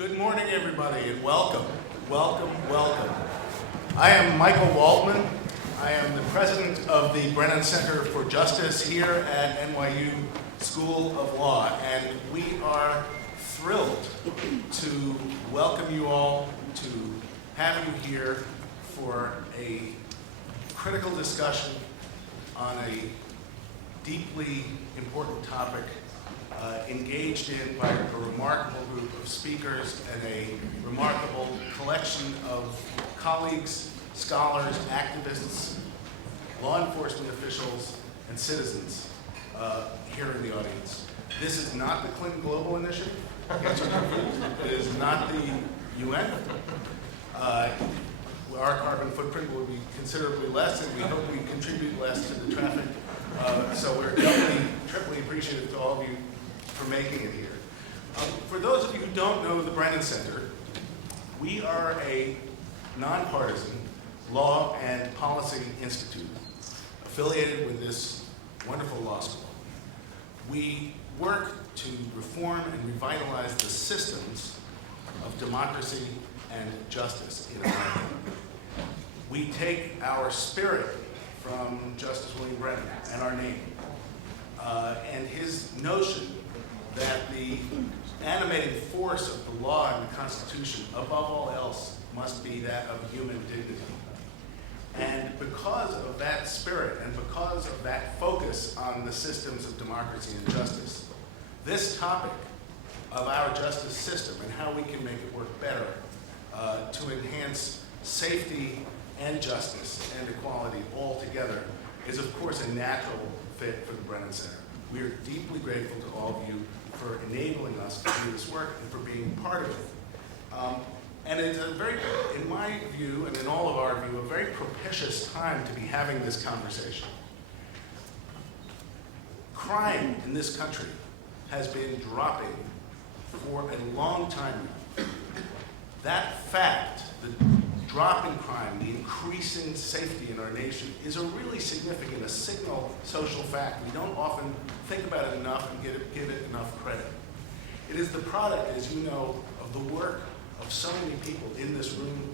Good morning, everybody, and welcome, welcome, welcome. I am Michael Waldman. I am the president of the Brennan Center for Justice here at NYU School of Law, and we are thrilled to welcome you all, to have you here for a critical discussion on a deeply important topic engaged in by a remarkable group of speakers and a remarkable collection of colleagues, scholars, activists, law enforcement officials, and citizens here in the audience. This is not the Clinton Global Initiative. It is not the UN. Our carbon footprint will be considerably less, and we hope we contribute less to the traffic. So we're doubly, triply appreciative to all of you for making it here. For those of you who don't know the Brennan Center, we are a nonpartisan law and policy institute affiliated with this wonderful law school. We work to reform and revitalize the systems of democracy and justice in America. We take our spirit from Justice William Brennan and our name, and his notion that the animating force of the law and the Constitution, above all else, must be that of human dignity. And because of that spirit and because of that focus on the systems of democracy and justice, this topic of our justice system and how we can make it work better to enhance safety and justice and equality all together is, of course, a natural fit for the Brennan Center. We are deeply grateful to all of you for enabling us to do this work and for being part of it. And it's a very, in my view, and in all of our view, a very propitious time to be having this conversation. Crime in this country has been dropping for a long time now. That fact, the drop in crime, the increasing safety in our nation, is a really significant, a signal social fact. We don't often think about it enough and give it enough credit. It is the product, as you know, of the work of so many people in this room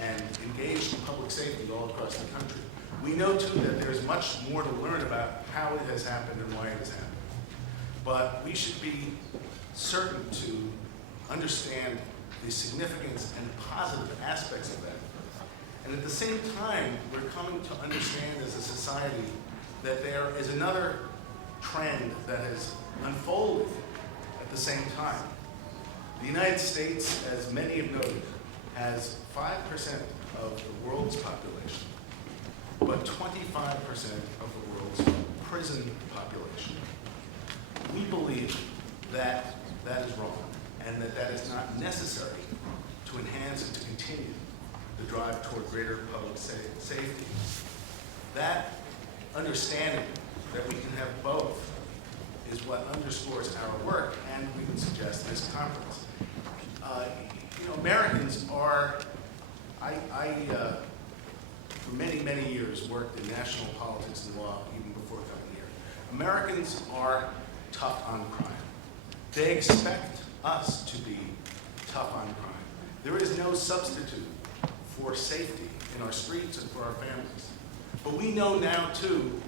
and engaged in public safety all across the country. We know, too, that there's much more to learn about how it has happened and why it has happened. But we should be certain to understand the significance and positive aspects of that. And at the same time, we're coming to understand as a society that there is another trend that has unfolded at the same time. The United States, as many have noted, has 5% of the world's population, but 25% of the world's prison population. We believe that that is wrong, and that that is not necessary to enhance and to continue the drive toward greater public safety. That understanding that we can have both is what underscores our work, and we would suggest this conference. Americans are, for many, many years worked in national politics and law even before coming here. Americans are tough on crime. They expect us to be tough on crime. There is no substitute for safety in our streets and for our families. But we know now, too,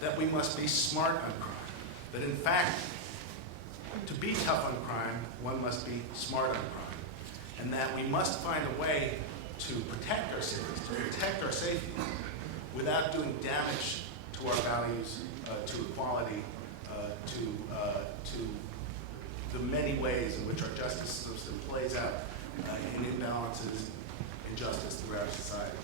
that we must be smart on crime. That in fact, to be tough on crime, one must be smart on crime. And that we must find a way to protect our cities, to protect our safety, without doing damage to our values, to equality, to the many ways in which our justice system plays out in imbalances, injustice throughout society.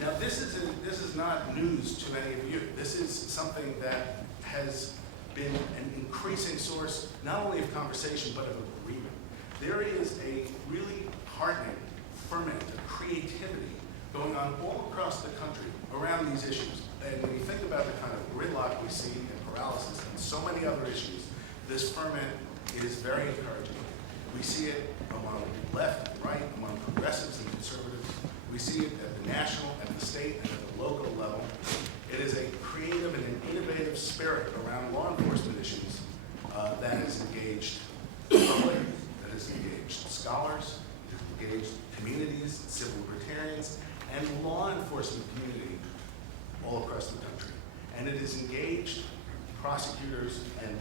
Now, this is not news to any of you. This is something that has been an increasing source not only of conversation but of agreement. There is a really heartening ferment of creativity going on all across the country around these issues. And when you think about the kind of gridlock we see and paralysis and so many other issues, this ferment is very encouraging. We see it among left and right, among progressives and conservatives. We see it at the national, at the state, and at the local level. It is a creative and an innovative spirit around law enforcement issues that is engaged public, that is engaged prosecutors and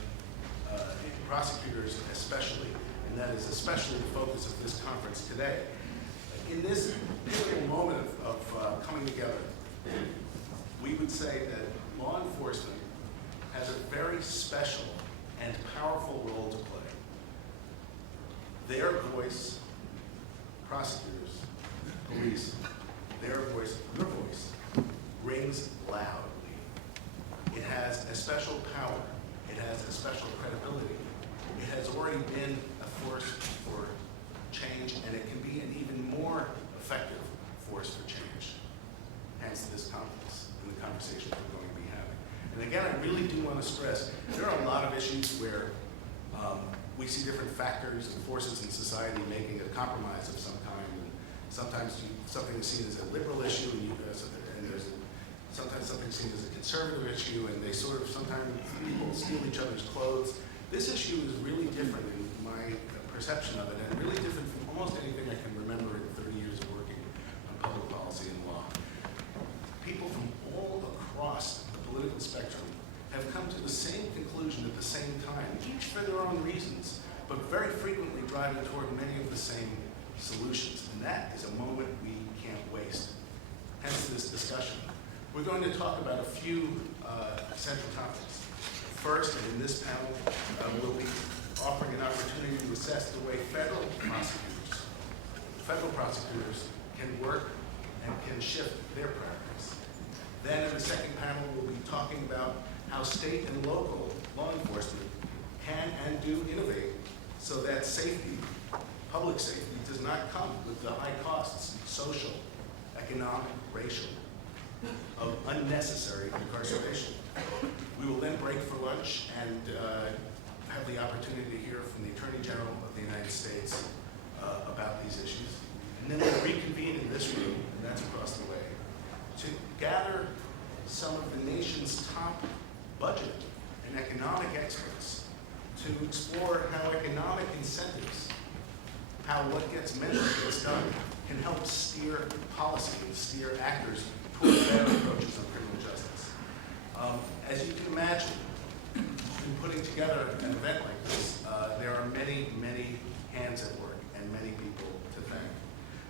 prosecutors especially, and that is especially the focus of this conference today. In this pivotal moment of coming together, we would say that law enforcement has a very special and powerful role to play. Their voice, prosecutors, police, their voice, your voice, rings loudly. It has a special power. It has a special credibility. It has already been a force for change, and it can be an even more effective force for change. Hence this conference and the conversations we're going to be having. And again, I really do want to stress, there are a lot of issues where we see different factors and forces in society making a compromise of some kind. And sometimes something is seen as a liberal issue, and there's sometimes something seen as a conservative issue, and they sort of sometimes people steal each other's clothes. This issue is really different in my perception of it, and really different from almost anything I can remember in 30 years of working on public policy and law. People from all across the political spectrum have come to the same conclusion at the same time, each for their own reasons, but very frequently driving toward many of the same solutions. And that is a moment we can't waste. Hence this discussion. We're going to talk about a few central topics. First, and in this panel, we'll be offering an opportunity to assess the way federal prosecutors can work and can shift their practice. Then in the second panel, we'll be talking about how state and local law enforcement can and do innovate so that safety, public safety, does not come with the high costs, social, economic, racial, of unnecessary incarceration. We will then break for lunch and have the opportunity to hear from the Attorney General of the United States about these issues. And then we'll reconvene in this room, and that's across the way, to gather some of the nation's top budget and economic experts to explore how economic incentives, how what gets mentioned gets done, can help steer policy and steer actors toward better approaches on criminal justice. As you can imagine, in putting together an event like this, there are many, many hands at work and many people to thank.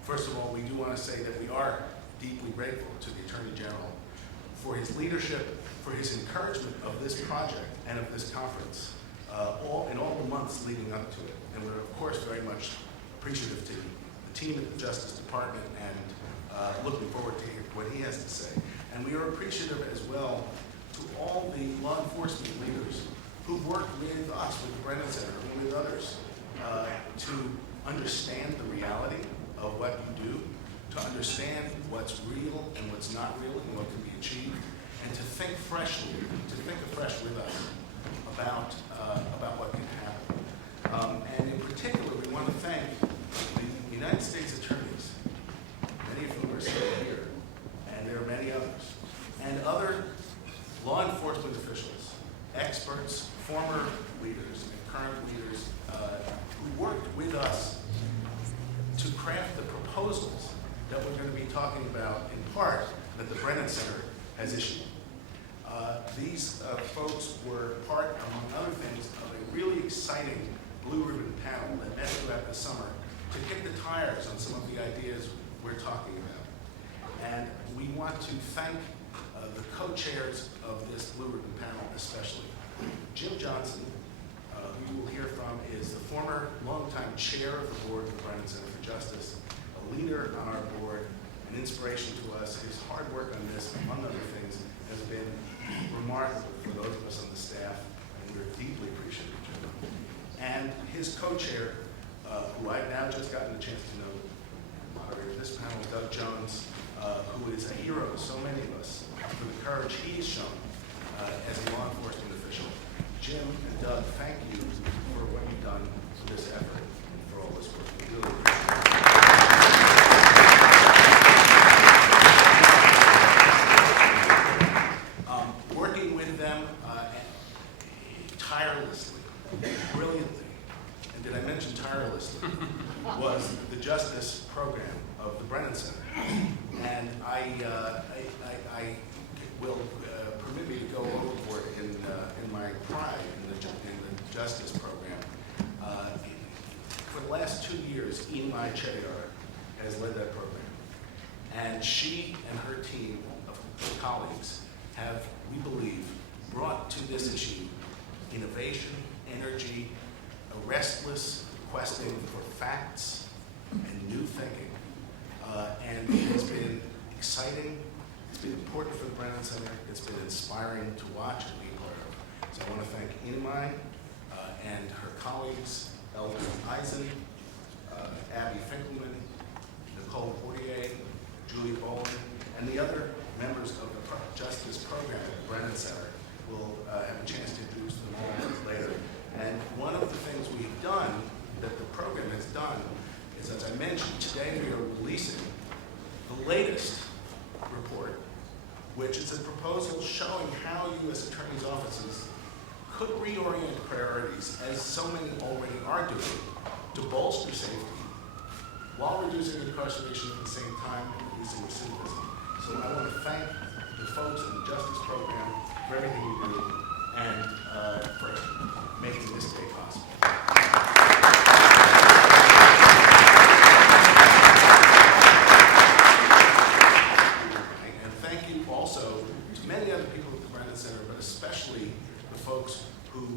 First of all, we do want to say that we are deeply grateful to the Attorney General for his leadership, for his encouragement of this project and of this conference in all the months leading up to it. And we're, of course, very much appreciative to the team at the Justice Department and looking forward to hear what he has to say. And we are appreciative as well to all the law enforcement leaders who've worked with us, with the Brennan Center, and with others, to understand the reality of what you do, to understand what's real and what's not real and what can be achieved, and to think freshly, to think afresh with us about what can happen. And in particular, we want to thank the United States attorneys, many of whom are still here, and there are many others, and other law enforcement officials, experts, former leaders, and current leaders who worked with us to craft the proposals that we're going to be talking about in part that the Brennan Center has issued. These folks were part, among other things, of a really exciting blue ribbon panel that met throughout the summer to kick the tires on some of the ideas we're talking about. And we want to thank the co-chairs of this blue ribbon panel especially. Jim Johnson, who you will hear from, is the former longtime chair of the board of the Brennan Center for Justice, a leader on our board, an inspiration to us. His hard work on this, among other things, has been remarkable for those of us on the staff, and we're deeply appreciative of Jim. And his co-chair, who I've now just gotten a chance to know, moderator of this panel, Doug Jones, who is a hero to so many of us for the courage he has shown as a law enforcement official. Jim and Doug, thank you for what you've done for this effort and for all this work. We really appreciate it. Working with them tirelessly, brilliantly, and did I mention tirelessly, was the justice program of the Brennan Center. And I will permit permit me to go overboard in my pride in the justice program. For the last 2 years, Imai Chediyar has led that program. And she and her team of colleagues have, we believe, brought to this issue innovation, energy, a restless questing for facts and new thinking. And it has been exciting, it's been important for the Brennan Center, it's been inspiring to watch and be part of. So I want to thank Imai and her colleagues, Eldon Eisen, Abby Finkelman, Nicole Portier, Julie Bowen, and the other members of the Justice Program at the Brennan Center. We'll have a chance to introduce them all later. And one of the things we've done, that the program has done, is, as I mentioned, today we are releasing the latest report, which is a proposal showing how U.S. attorneys' offices could reorient priorities, as so many already are doing, to bolster safety while reducing incarceration at the same time and reducing recidivism. So I want to thank the folks in the Justice Program for everything you do and for making this day possible. And thank you also to many other people at the Brennan Center, but especially the folks who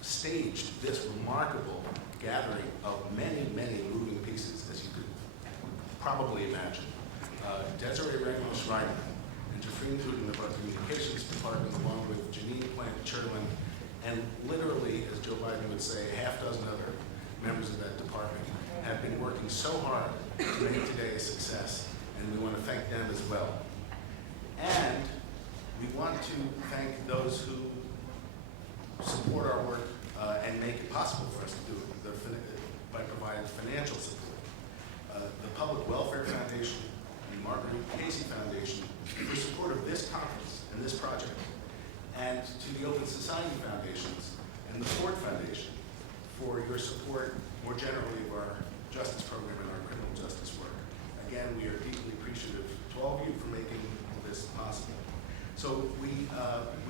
staged this remarkable gathering of many, many moving pieces, as you could probably imagine. Desiree Regulus-Ryman and Jafreen Tootin of our communications department, along with Janine Plant-Cherlin, and literally, as Joe Biden would say, a half dozen other members of that department have been working so hard to make today a success, and we want to thank them as well. And we want to thank those who support our work and make it possible for us to do it by providing financial support. The Public Welfare Foundation and Margaret Casey Foundation for support of this conference and this project, and to the Open Society Foundations and the Ford Foundation for your support more generally of our justice program and our criminal justice work. Again, we are deeply appreciative to all of you for making this possible. So we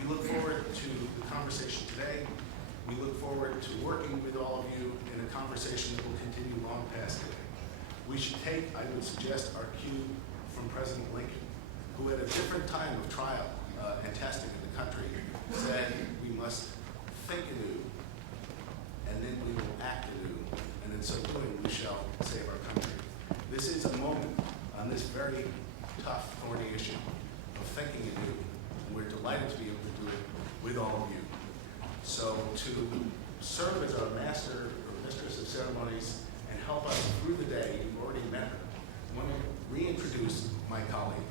look forward to the conversation today. We look forward to working with all of you in a conversation that will continue long past today. We should take, I would suggest, our cue from President Lincoln, who at a different time of trial and testing in the country said we must think anew, and then we will act anew, and in so doing we shall save our country. This is a moment on this very tough, thorny issue of thinking anew, and we're delighted to be able to do it with all of you. So to serve as our master or mistress of ceremonies and help us through the day, you've already met her. I want to reintroduce my colleague,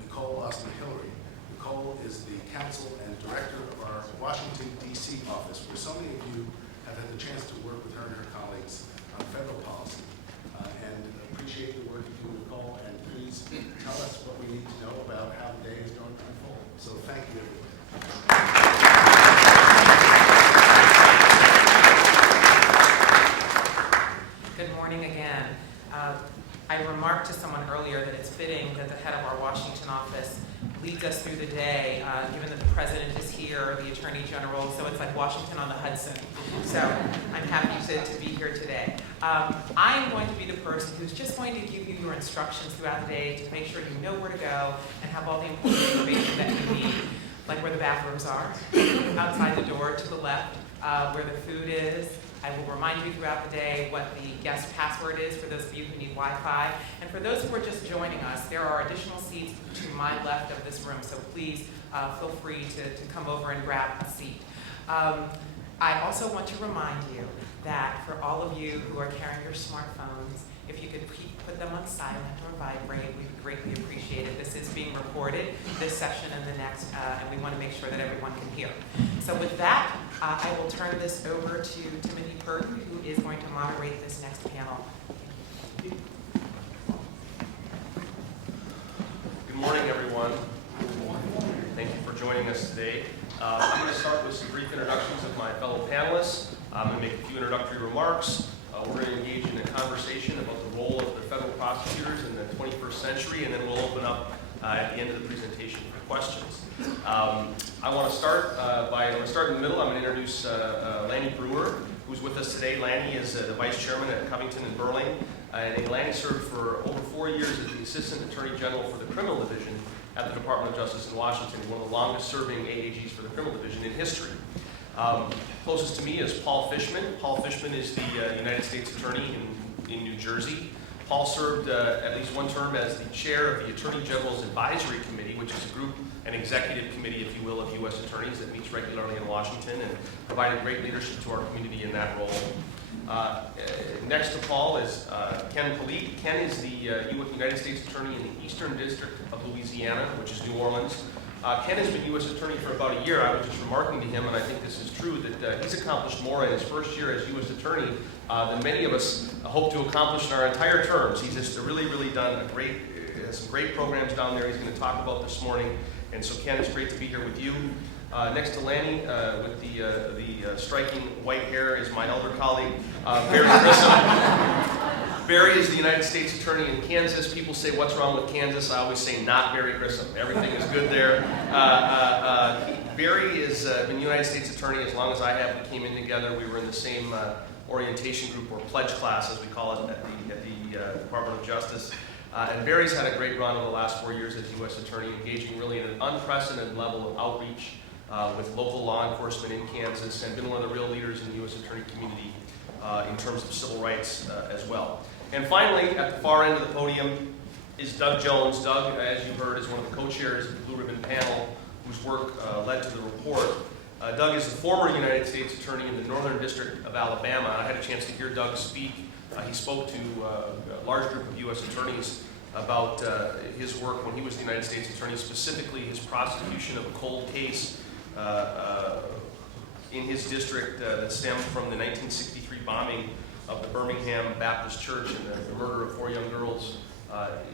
Nicole Austin-Hillary. Nicole is the counsel and director of our Washington, D.C. office, where so many of you have had the chance to work with her and her colleagues on federal policy. And appreciate the work you do, Nicole, and please tell us what we need to know about how the day is going to unfold. So thank you, everyone. Good morning again. I remarked to someone earlier that it's fitting that the head of our Washington office leads us through the day, given that the president is here, the attorney general, so it's like Washington on the Hudson. So I'm happy to be here today. I am going to be the person who's just going to give you your instructions throughout the day to make sure you know where to go and have all the important information that you need, like where the bathrooms are, outside the door to the left, where the food is. I will remind you throughout the day what the guest password is for those of you who need Wi-Fi. And for those who are just joining us, there are additional seats to my left of this room, so please feel free to come over and grab a seat. I also want to remind you that for all of you who are carrying your smartphones, if you could put them on silent or vibrate, we would greatly appreciate it. This is being recorded, this session and the next, and we want to make sure that everyone can hear. So with that, I will turn this over to Timothy Purden, who is going to moderate this next panel. Good morning, everyone. Thank you for joining us today. I'm going to start with some brief introductions of my fellow panelists. I'm going to make a few introductory remarks. We're going to engage in a conversation about the role of the federal prosecutors in the 21st century, and then we'll open up at the end of the presentation for questions. I want to start in the middle. I'm going to introduce Lanny Brewer, who's with us today. Lanny is the Vice Chairman at Covington and Burling. And Lanny served for over 4 years as the Assistant Attorney General for the Criminal Division at the Department of Justice in Washington, one of the longest serving AAGs for the Criminal Division in history. Closest to me is Paul Fishman. Paul Fishman is the United States Attorney in New Jersey. Paul served at least one term as the chair of the Attorney General's Advisory Committee, which is a group, an executive committee, if you will, of U.S. attorneys that meets regularly in Washington and provided great leadership to our community in that role. Next to Paul is Ken Polite. Ken is the United States Attorney in the Eastern District of Louisiana, which is New Orleans. Ken has been U.S. Attorney for about a year. I was just remarking to him, and I think this is true, that he's accomplished more in his first year as U.S. Attorney than many of us hope to accomplish in our entire terms. He's just really done some great programs down there he's going to talk about this morning. And so, Ken, it's great to be here with you. Next to Lanny, with the striking white hair, is my elder colleague, Barry Grissom. Barry is the United States Attorney in Kansas. People say, what's wrong with Kansas? I always say, not Barry Grissom. Everything is good there. Barry has been United States Attorney as long as I have. We came in together. We were in the same orientation group, or pledge class, as we call it, at the Department of Justice. And Barry's had a great run over the last 4 years as U.S. Attorney, engaging really in an unprecedented level of outreach with local law enforcement in Kansas, and been one of the real leaders in the U.S. Attorney community in terms of civil rights as well. And finally, at the far end of the podium is Doug Jones. Doug, as you heard, is one of the co-chairs of the Blue Ribbon Panel, whose work led to the report. Doug is the former United States Attorney in the Northern District of Alabama. I had a chance to hear Doug speak. He spoke to a large group of U.S. attorneys about his work when he was the United States Attorney, specifically his prosecution of a cold case in his district that stemmed from the 1963 bombing of the Birmingham Baptist Church and the murder of 4 young girls.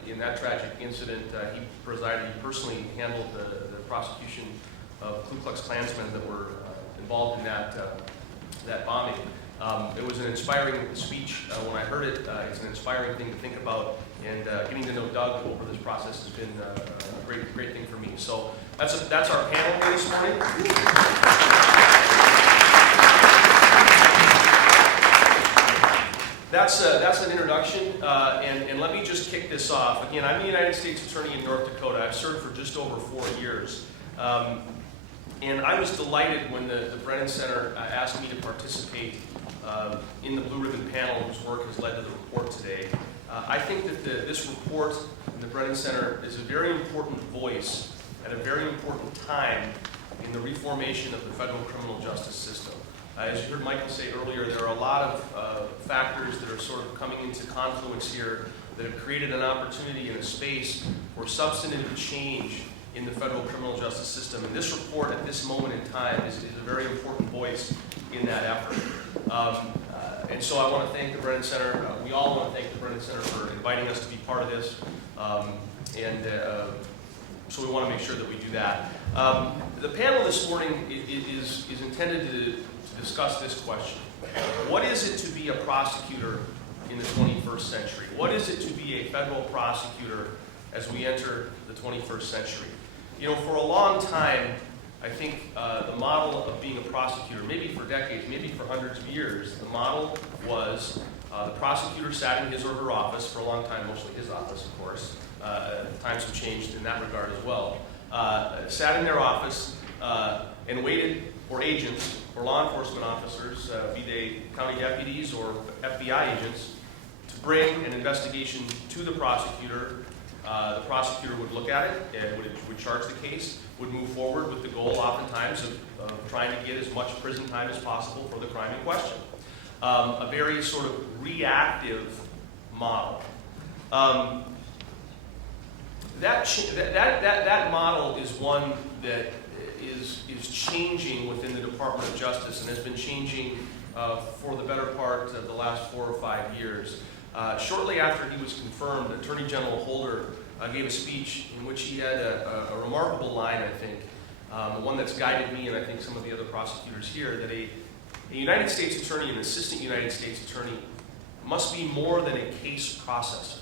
In that tragic incident, he personally handled the prosecution of Ku Klux Klansmen that were involved in that bombing. It was an inspiring speech when I heard it. It's an inspiring thing to think about, and getting to know Doug over this process has been a great thing for me. So that's our panel for this morning. That's an introduction, and let me just kick this off. Again, I'm the United States Attorney in North Dakota. I've served for just over 4 years. And I was delighted when the Brennan Center asked me to participate in the Blue Ribbon Panel, whose work has led to the report today. I think that this report in the Brennan Center is a very important voice at a very important time in the reformation of the federal criminal justice system. As you heard Michael say earlier, there are a lot of factors that are sort of coming into confluence here that have created an opportunity and a space for substantive change in the federal criminal justice system. And this report at this moment in time is a very important voice in that effort. And so I want to thank the Brennan Center. We all want to thank the Brennan Center for inviting us to be part of this. So we want to make sure that we do that. The panel this morning is intended to discuss this question. What is it to be a prosecutor in the 21st century? What is it to be a federal prosecutor as we enter the 21st century? You know, for a long time, I think the model of being a prosecutor, maybe for decades, maybe for hundreds of years, the model was the prosecutor sat in his or her office, for a long time, mostly his office, of course. Times have changed in that regard as well. Sat in their office and waited for agents, for law enforcement officers, be they county deputies or FBI agents, to bring an investigation to the prosecutor. The prosecutor would look at it and would charge the case, would move forward with the goal oftentimes of trying to get as much prison time as possible for the crime in question. A very sort of reactive model. That model is one that is changing within the Department of Justice and has been changing for the better part of the last 4 or 5 years. Shortly after he was confirmed, Attorney General Holder gave a speech in which he had a remarkable line, I think, one that's guided me and I think some of the other prosecutors here, that a United States Attorney, an Assistant United States Attorney, must be more than a case processor.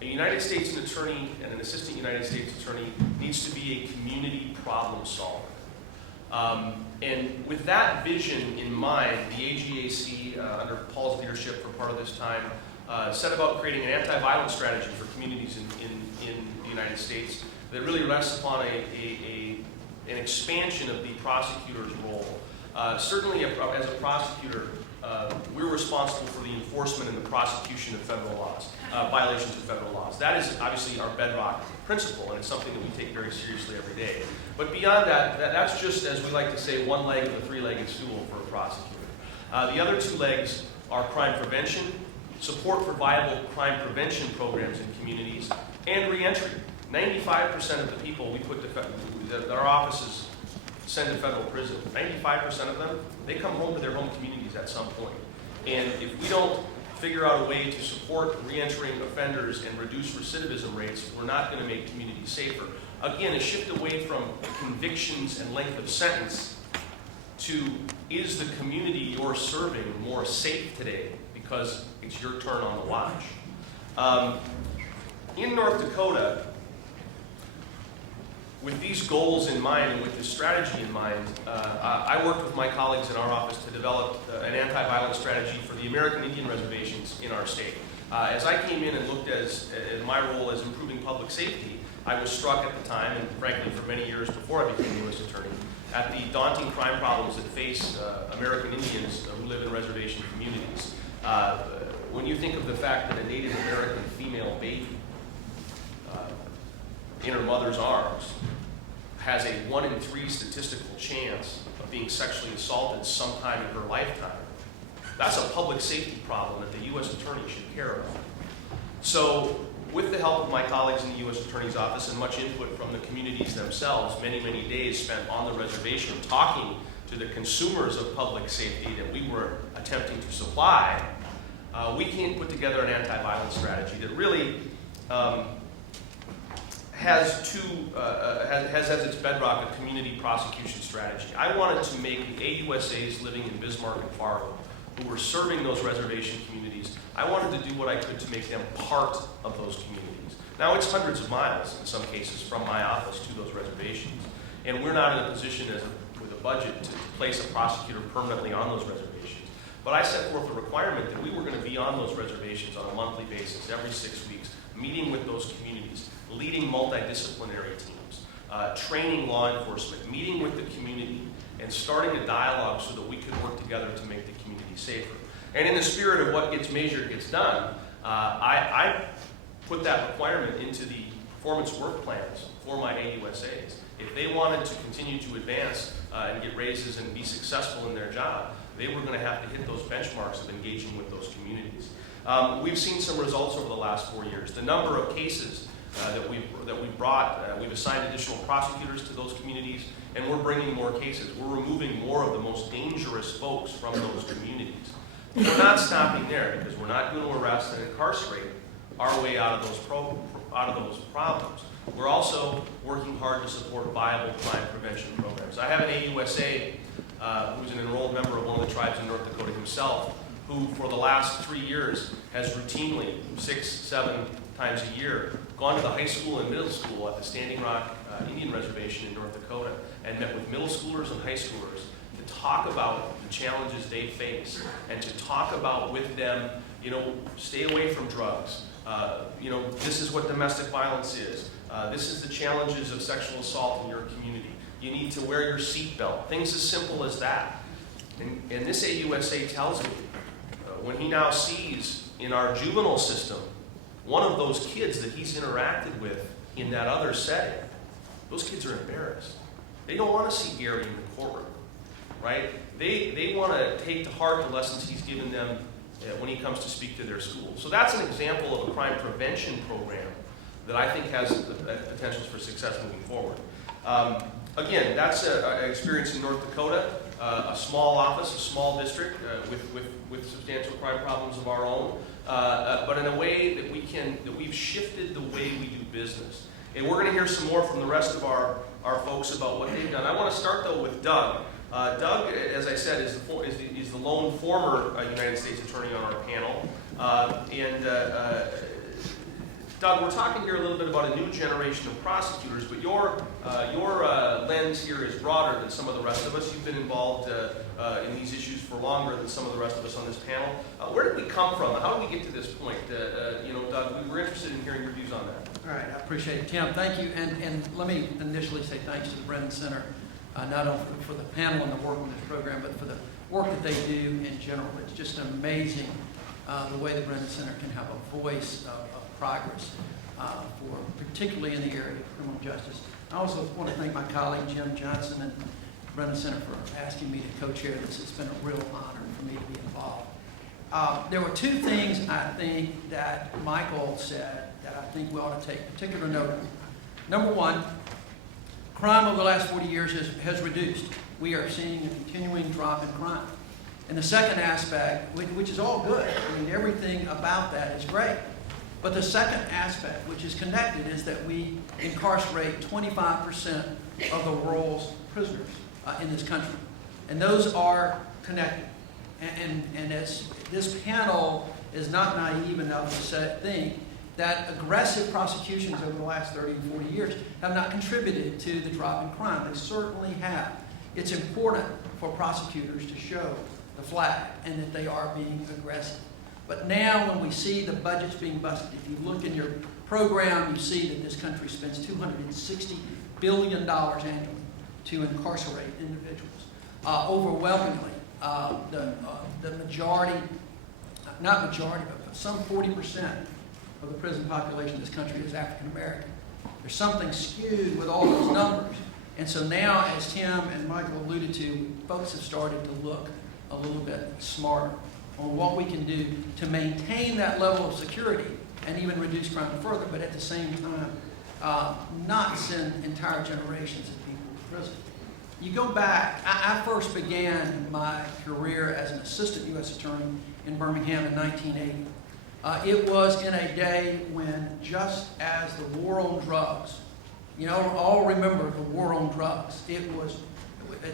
A United States attorney and an assistant United States attorney needs to be a community problem solver. And with that vision in mind, the AGAC, under Paul's leadership for part of this time, set about creating an anti-violence strategy for communities in the United States that really rests upon an expansion of the prosecutor's role. Certainly, as a prosecutor, we're responsible for the enforcement and the prosecution of federal laws, violations of federal laws. That is obviously our bedrock principle, and it's something that we take very seriously every day. But beyond that, that's just, as we like to say, one leg of the three-legged stool for a prosecutor. The other two legs are crime prevention, support for viable crime prevention programs in communities, and reentry. 95% of the people we put that our offices send to federal prison, 95% of them, they come home to their home communities at some point. And if we don't figure out a way to support reentering offenders and reduce recidivism rates, we're not going to make communities safer. Again, a shift away from convictions and length of sentence to, is the community you're serving more safe today because it's your turn on the watch? In North Dakota, with these goals in mind and with this strategy in mind, I worked with my colleagues in our office to develop an anti-violence strategy for the American Indian reservations in our state. As I came in and looked at my role as improving public safety, I was struck at the time, and frankly for many years before I became U.S. Attorney, at the daunting crime problems that face American Indians who live in reservation communities. When you think of the fact that a Native American female baby in her mother's arms has a 1 in 3 statistical chance of being sexually assaulted sometime in her lifetime, that's a public safety problem that the U.S. Attorney should care about. So, with the help of my colleagues in the U.S. Attorney's Office and much input from the communities themselves, many, many days spent on the reservation talking to the consumers of public safety that we were attempting to supply, we can put together an anti-violence strategy that really has as its bedrock a community prosecution strategy. I wanted to make the AUSAs living in Bismarck and Fargo, who were serving those reservation communities, I wanted to do what I could to make them part of those communities. Now, it's hundreds of miles, in some cases, from my office to those reservations, and we're not in a position with a budget to place a prosecutor permanently on those reservations. But I set forth a requirement that we were going to be on those reservations on a monthly basis, every 6 weeks, meeting with those communities, leading multidisciplinary teams, training law enforcement, meeting with the community, and starting a dialogue so that we could work together to make the community safer. And in the spirit of what gets measured gets done, I put that requirement into the performance work plans for my AUSAs. If they wanted to continue to advance and get raises and be successful in their job, they were going to have to hit those benchmarks of engaging with those communities. We've seen some results over the last 4 years. The number of cases that we've brought, we've assigned additional prosecutors to those communities, and we're bringing more cases. We're removing more of the most dangerous folks from those communities. But we're not stopping there, because we're not going to arrest and incarcerate our way out of those problems. We're also working hard to support viable crime prevention programs. I have an AUSA who's an enrolled member of one of the tribes in North Dakota himself, who for the last 3 years has routinely, 6-7 times a year, gone to the high school and middle school at the Standing Rock Indian Reservation in North Dakota and met with middle schoolers and high schoolers to talk about the challenges they face and to talk about with them, stay away from drugs. This is what domestic violence is. This is the challenges of sexual assault in your community. You need to wear your seatbelt. Things as simple as that. And this AUSA tells me, when he now sees in our juvenile system one of those kids that he's interacted with in that other setting, those kids are embarrassed. They don't want to see Gary in the courtroom, right? They want to take to heart the lessons he's given them when he comes to speak to their school. So that's an example of a crime prevention program that I think has potentials for success moving forward. Again, that's an experience in North Dakota, a small office, a small district with substantial crime problems of our own, but in a way that we've shifted the way we do business. And we're going to hear some more from the rest of our folks about what they've done. I want to start though with Doug. Doug, as I said, is the lone former United States Attorney on our panel, and Doug, we're talking here a little bit about a new generation of prosecutors, but your lens here is broader than some of the rest of us. You've been involved in these issues for longer than some of the rest of us on this panel. Where did we come from? How did we get to this point? Doug, we were interested in hearing your views on that. All right, I appreciate it, Tim. Thank you. And let me initially say thanks to the Brennan Center, not only for the panel and the work on this program, but for the work that they do in general. It's just amazing the way the Brennan Center can have a voice of progress, particularly in the area of criminal justice. I also want to thank my colleague Jim Johnson and Brennan Center for asking me to co-chair this. It's been a real honor for me to be involved. There were two things I think that Michael said that I think we ought to take particular note of. Number one, crime over the last 40 years has reduced. We are seeing a continuing drop in crime. And the second aspect, which is all good, I mean, everything about that is great. But the second aspect, which is connected, is that we incarcerate 25% of the world's prisoners in this country. And those are connected. And as this panel is not naive enough to think that aggressive prosecutions over the last 30 and 40 years have not contributed to the drop in crime. They certainly have. It's important for prosecutors to show the flag and that they are being aggressive. But now when we see the budgets being busted, if you look in your program, you see that this country spends $260 billion annually to incarcerate individuals. Overwhelmingly, the majority, not majority, but some 40% of the prison population in this country is African American. There's something skewed with all those numbers. And so now, as Tim and Michael alluded to, folks have started to look a little bit smarter on what we can do to maintain that level of security and even reduce crime further, but at the same time, not send entire generations of people to prison. You go back, I first began my career as an assistant U.S. attorney in Birmingham in 1980. It was in a day when, just as the war on drugs, you know, all remember the war on drugs. It was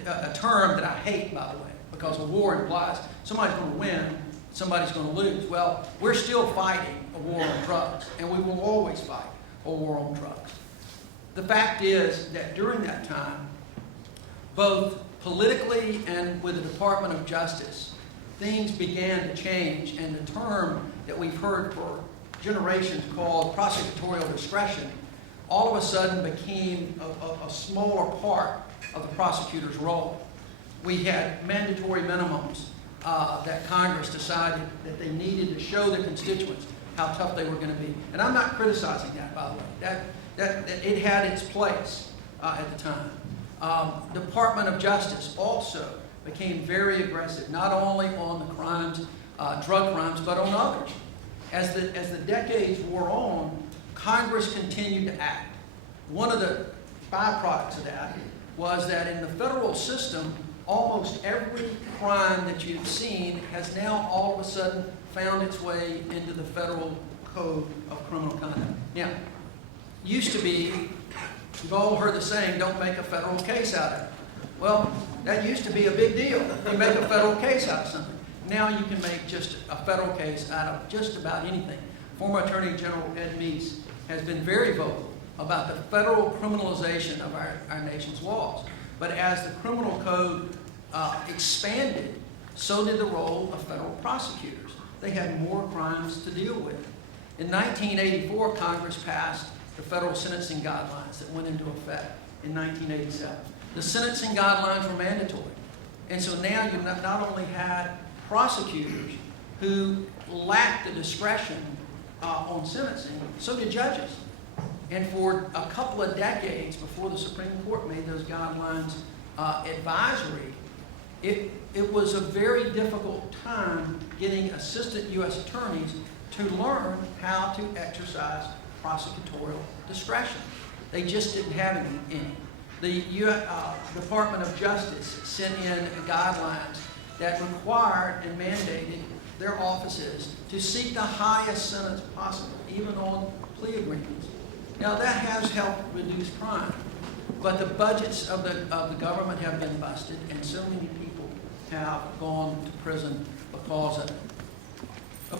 a term that I hate, by the way, because a war implies somebody's going to win, somebody's going to lose. Well, we're still fighting a war on drugs, and we will always fight a war on drugs. The fact is that during that time, both politically and with the Department of Justice, things began to change, and the term that we've heard for generations called prosecutorial discretion all of a sudden became a smaller part of the prosecutor's role. We had mandatory minimums that Congress decided that they needed to show their constituents how tough they were going to be. And I'm not criticizing that, by the way. That it had its place at the time. Department of Justice also became very aggressive, not only on the crimes, drug crimes, but on others. As the decades wore on, Congress continued to act. One of the byproducts of that was that in the federal system, almost every crime that you've seen has now all of a sudden found its way into the federal code of criminal conduct. Now, used to be, you've all heard the saying, don't make a federal case out of it. Well, that used to be a big deal. You make a federal case out of something. Now you can make just a federal case out of just about anything. Former Attorney General Ed Meese has been very vocal about the federal criminalization of our nation's laws. But as the criminal code expanded, so did the role of federal prosecutors. They had more crimes to deal with. In 1984, Congress passed the federal sentencing guidelines that went into effect in 1987. The sentencing guidelines were mandatory. And so now you not only had prosecutors who lacked the discretion on sentencing, so did judges. And for a couple of decades before the Supreme Court made those guidelines advisory, it was a very difficult time getting assistant U.S. attorneys to learn how to exercise prosecutorial discretion. They just didn't have any. The Department of Justice sent in guidelines that required and mandated their offices to seek the highest sentence possible, even on plea agreements. Now that has helped reduce crime, but the budgets of the government have been busted, and so many people have gone to prison because of it.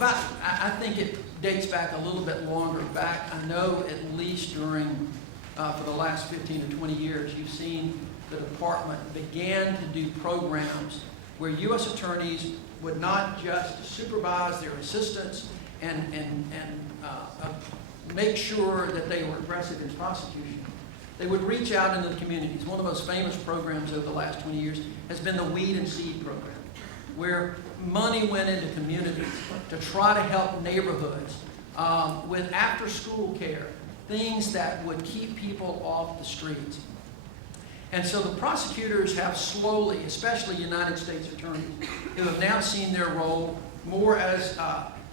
I think dates back a little bit longer back. I know at least during, for the last 15 to 20 years, you've seen the department began to do programs where U.S. attorneys would not just supervise their assistants and make sure that they were aggressive in prosecution. They would reach out into the communities. One of the most famous programs over the last 20 years has been the Weed and Seed program, where money went into communities to try to help neighborhoods with after-school care, things that would keep people off the streets. And so the prosecutors have slowly, especially United States attorneys, who have now seen their role more as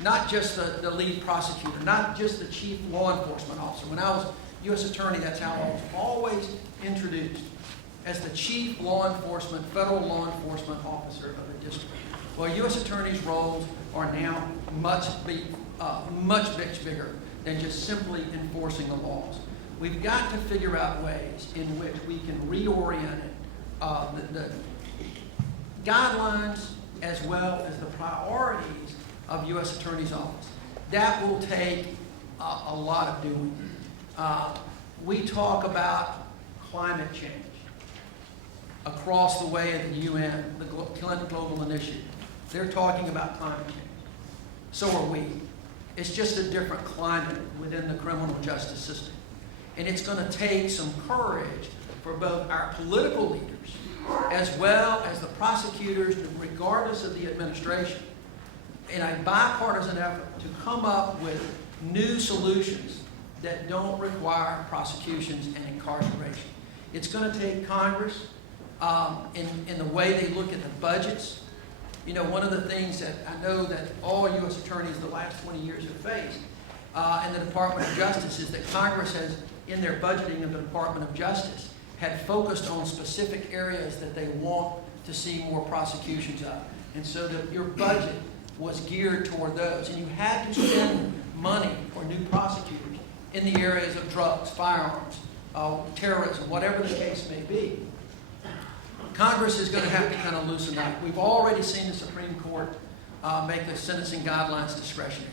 not just the lead prosecutor, not just the chief law enforcement officer. When I was U.S. attorney, that's how I was always introduced, as the chief law enforcement, federal law enforcement officer of the district. Well, U.S. attorneys' roles are now much bigger than just simply enforcing the laws. We've got to figure out ways in which we can reorient it, the guidelines as well as the priorities of U.S. Attorney's Office. That will take a lot of doing. We talk about climate change across the way at the UN, the Climate Global Initiative. They're talking about climate change. So are we. It's just a different climate within the criminal justice system. And it's going to take some courage for both our political leaders as well as the prosecutors, regardless of the administration, in a bipartisan effort to come up with new solutions that don't require prosecutions and incarceration. It's going to take Congress in the way they look at the budgets. You know, one of the things that I know that all U.S. attorneys the last 20 years have faced in the Department of Justice is that Congress has, in their budgeting of the Department of Justice, had focused on specific areas that they want to see more prosecutions of. And so that your budget was geared toward those. And you had to spend money for new prosecutors in the areas of drugs, firearms, terrorism, whatever the case may be. Congress is going to have to kind of loosen up. We've already seen the Supreme Court make the sentencing guidelines discretionary.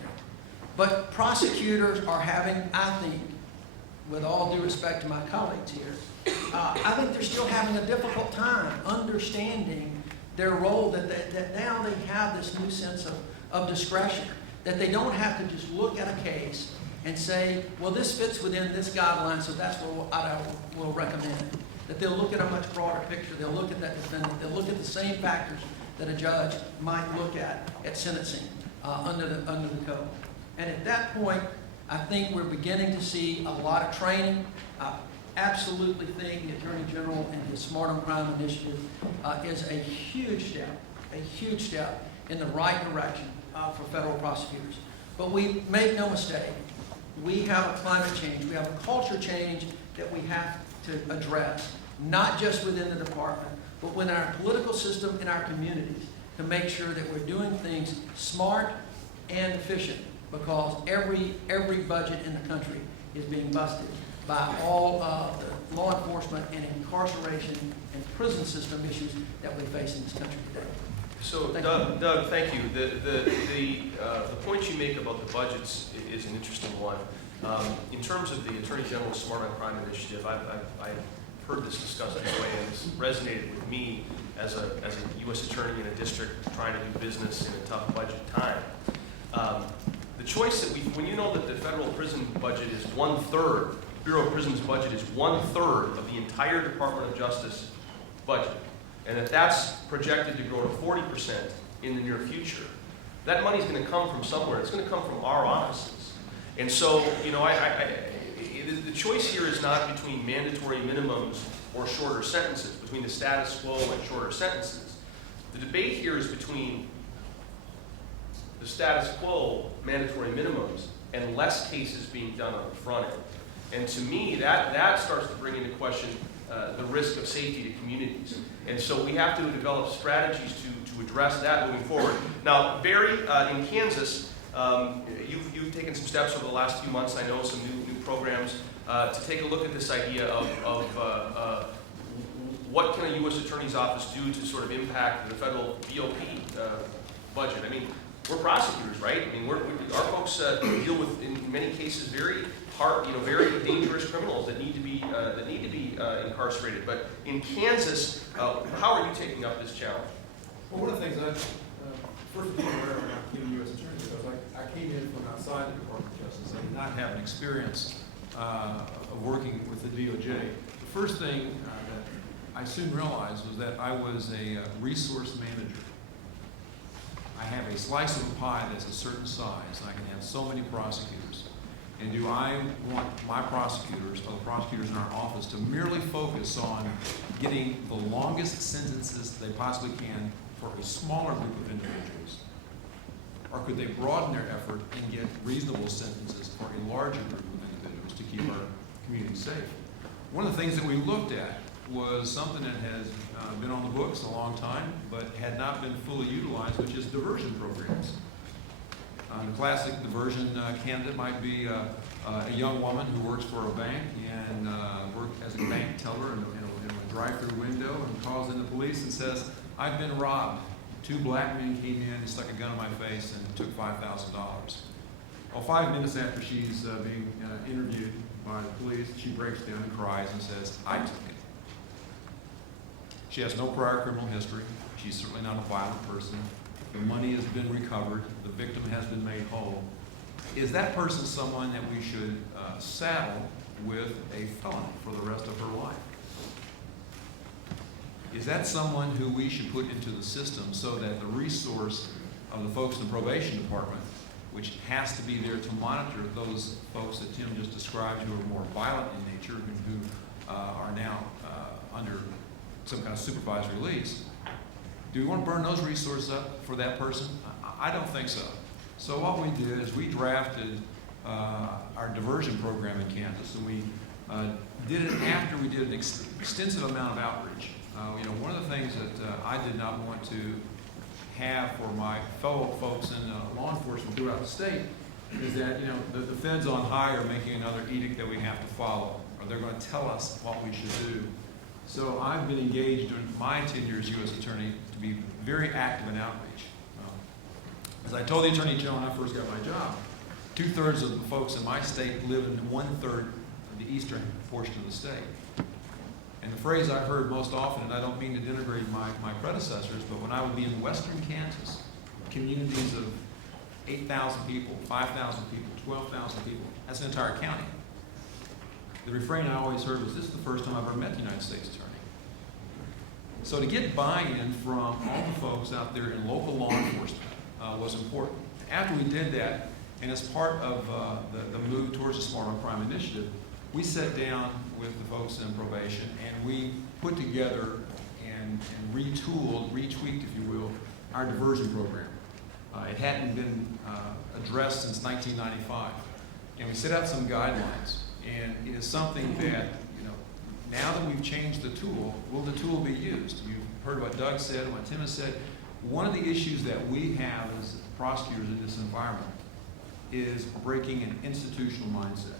But prosecutors are having, I think, with all due respect to my colleagues here, I think they're still having a difficult time understanding their role, that now they have this new sense of discretion, that they don't have to just look at a case and say, well, this fits within this guideline, so that's what I will recommend. That they'll look at a much broader picture. They'll look at that defendant. They'll look at the same factors that a judge might look at sentencing under the code. And at that point, I think we're beginning to see a lot of training. I absolutely think the Attorney General and his Smart on Crime initiative is a huge step in the right direction for federal prosecutors. But we make no mistake, we have a climate change, we have a culture change that we have to address, not just within the department, but within our political system and our communities, to make sure that we're doing things smart and efficient, because every budget in the country is being busted by all of the law enforcement and incarceration and prison system issues that we face in this country today. So, Doug, thank you. The point you make about the budgets is an interesting one. In terms of the Attorney General's Smart on Crime initiative, I've heard this discussed anyway, and it's resonated with me as a U.S. attorney in a district trying to do business in a tough budget time. The choice that when you know that the federal prison budget is 1/3, Bureau of Prisons budget is 1/3 of the entire Department of Justice budget, and that's projected to grow to 40% in the near future, that money's going to come from somewhere. It's going to come from our offices. And so, you know, the choice here is not between mandatory minimums or shorter sentences, between the status quo and shorter sentences. The debate here is between the status quo, mandatory minimums, and less cases being done on the front end. And to me, that starts to bring into question the risk of safety to communities. And so we have to develop strategies to address that moving forward. Now, Barry, in Kansas, you've taken some steps over the last few months, I know, some new programs, to take a look at this idea of what can a U.S. Attorney's Office do to sort of impact the federal BOP budget. I mean, we're prosecutors, right? I mean, our folks deal with, in many cases, very hard, very dangerous criminals that need to be incarcerated. But in Kansas, how are you taking up this challenge? Well, one of the things first became aware of when I became U.S. Attorney, because I came in from outside the Department of Justice. I did not have an experience of working with the DOJ. The first thing that I soon realized was that I was a resource manager. I have a slice of a pie that's a certain size, and I can have so many prosecutors. And do I want my prosecutors, or the prosecutors in our office, to merely focus on getting the longest sentences they possibly can for a smaller group of individuals? Or could they broaden their effort and get reasonable sentences for a larger group of individuals to keep our community safe? One of the things that we looked at was something that has been on the books a long time, but had not been fully utilized, which is diversion programs. The classic diversion candidate might be a young woman who works for a bank and works as a bank teller in a drive-through window and calls in the police and says, "I've been robbed. 2 black men came in and stuck a gun in my face and took $5,000. Well, 5 minutes after she's being interviewed by the police, she breaks down and cries and says, "I took it." She has no prior criminal history. She's certainly not a violent person. The money has been recovered. The victim has been made whole. Is that person someone that we should saddle with a felony for the rest of her life? Is that someone who we should put into the system so that the resource of the folks in the probation department, which has to be there to monitor those folks that Tim just described who are more violent in nature, who are now under some kind of supervised release, do we want to burn those resources up for that person? I don't think so. So what we did is we drafted our diversion program in Kansas, and we did it after we did an extensive amount of outreach. One of the things that I did not want to have for my fellow folks in law enforcement throughout the state is that the feds on high are making another edict that we have to follow, or they're going to tell us what we should do. So I've been engaged during my tenure as U.S. Attorney to be very active in outreach. As I told the Attorney General when I first got my job, 2/3 of the folks in my state live in 1/3 of the eastern portion of the state. And the phrase I heard most often, and I don't mean to denigrate my predecessors, but when I would be in western Kansas, communities of 8,000 people, 5,000 people, 12,000 people, that's an entire county. The refrain I always heard was, "This is the first time I've ever met the United States Attorney." So to get buy-in from all the folks out there in local law enforcement was important. After we did that, and as part of the move towards the Smarter on Crime initiative, we sat down with the folks in probation and we put together and retooled, retweaked, if you will, our diversion program. It hadn't been addressed since 1995. And we set out some guidelines. And it is something that, now that we've changed the tool, will the tool be used? You've heard what Doug said and what Tim has said. One of the issues that we have as prosecutors in this environment is breaking an institutional mindset.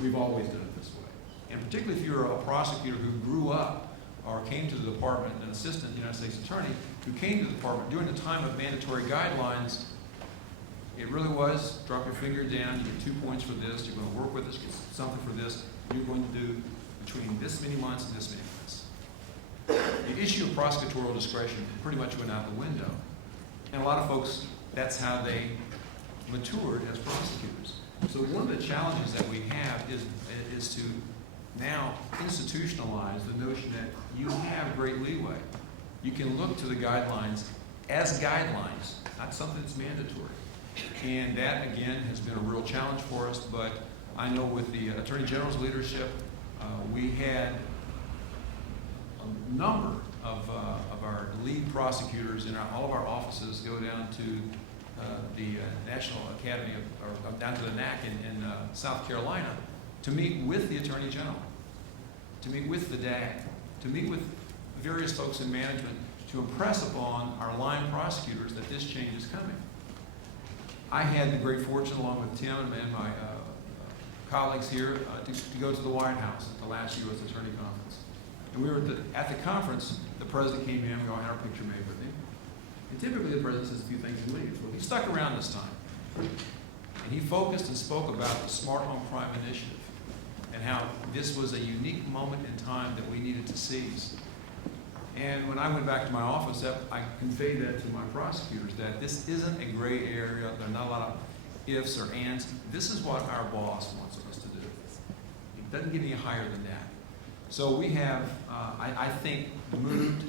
We've always done it this way. And particularly if you're a prosecutor who grew up or came to the department, an assistant United States attorney, who came to the department during the time of mandatory guidelines, it really was drop your finger down, you get 2 points for this, you're going to work with us, get something for this, you're going to do between this many months and this many months. The issue of prosecutorial discretion pretty much went out the window. And a lot of folks, that's how they matured as prosecutors. So one of the challenges that we have is to now institutionalize the notion that you have great leeway. You can look to the guidelines as guidelines, not something that's mandatory. And that, again, has been a real challenge for us, but I know with the Attorney General's leadership, we had a number of our lead prosecutors in all of our offices go down to the National Academy, or down to the NAC in South Carolina to meet with the Attorney General, to meet with the DAG, to meet with various folks in management to impress upon our line prosecutors that this change is coming. I had the great fortune, along with Tim and my colleagues here, to go to the White House at the last U.S. Attorney Conference. And we were at the conference, the president came in, we all had our picture made with him. And typically the president says a few things and leaves. Well, he stuck around this time. And he focused and spoke about the Smart Home Crime Initiative and how this was a unique moment in time that we needed to seize. And when I went back to my office, I conveyed that to my prosecutors, that this isn't a gray area. There are not a lot of ifs or ands. This is what our boss wants us to do. It doesn't get any higher than that. So we have, I think, moved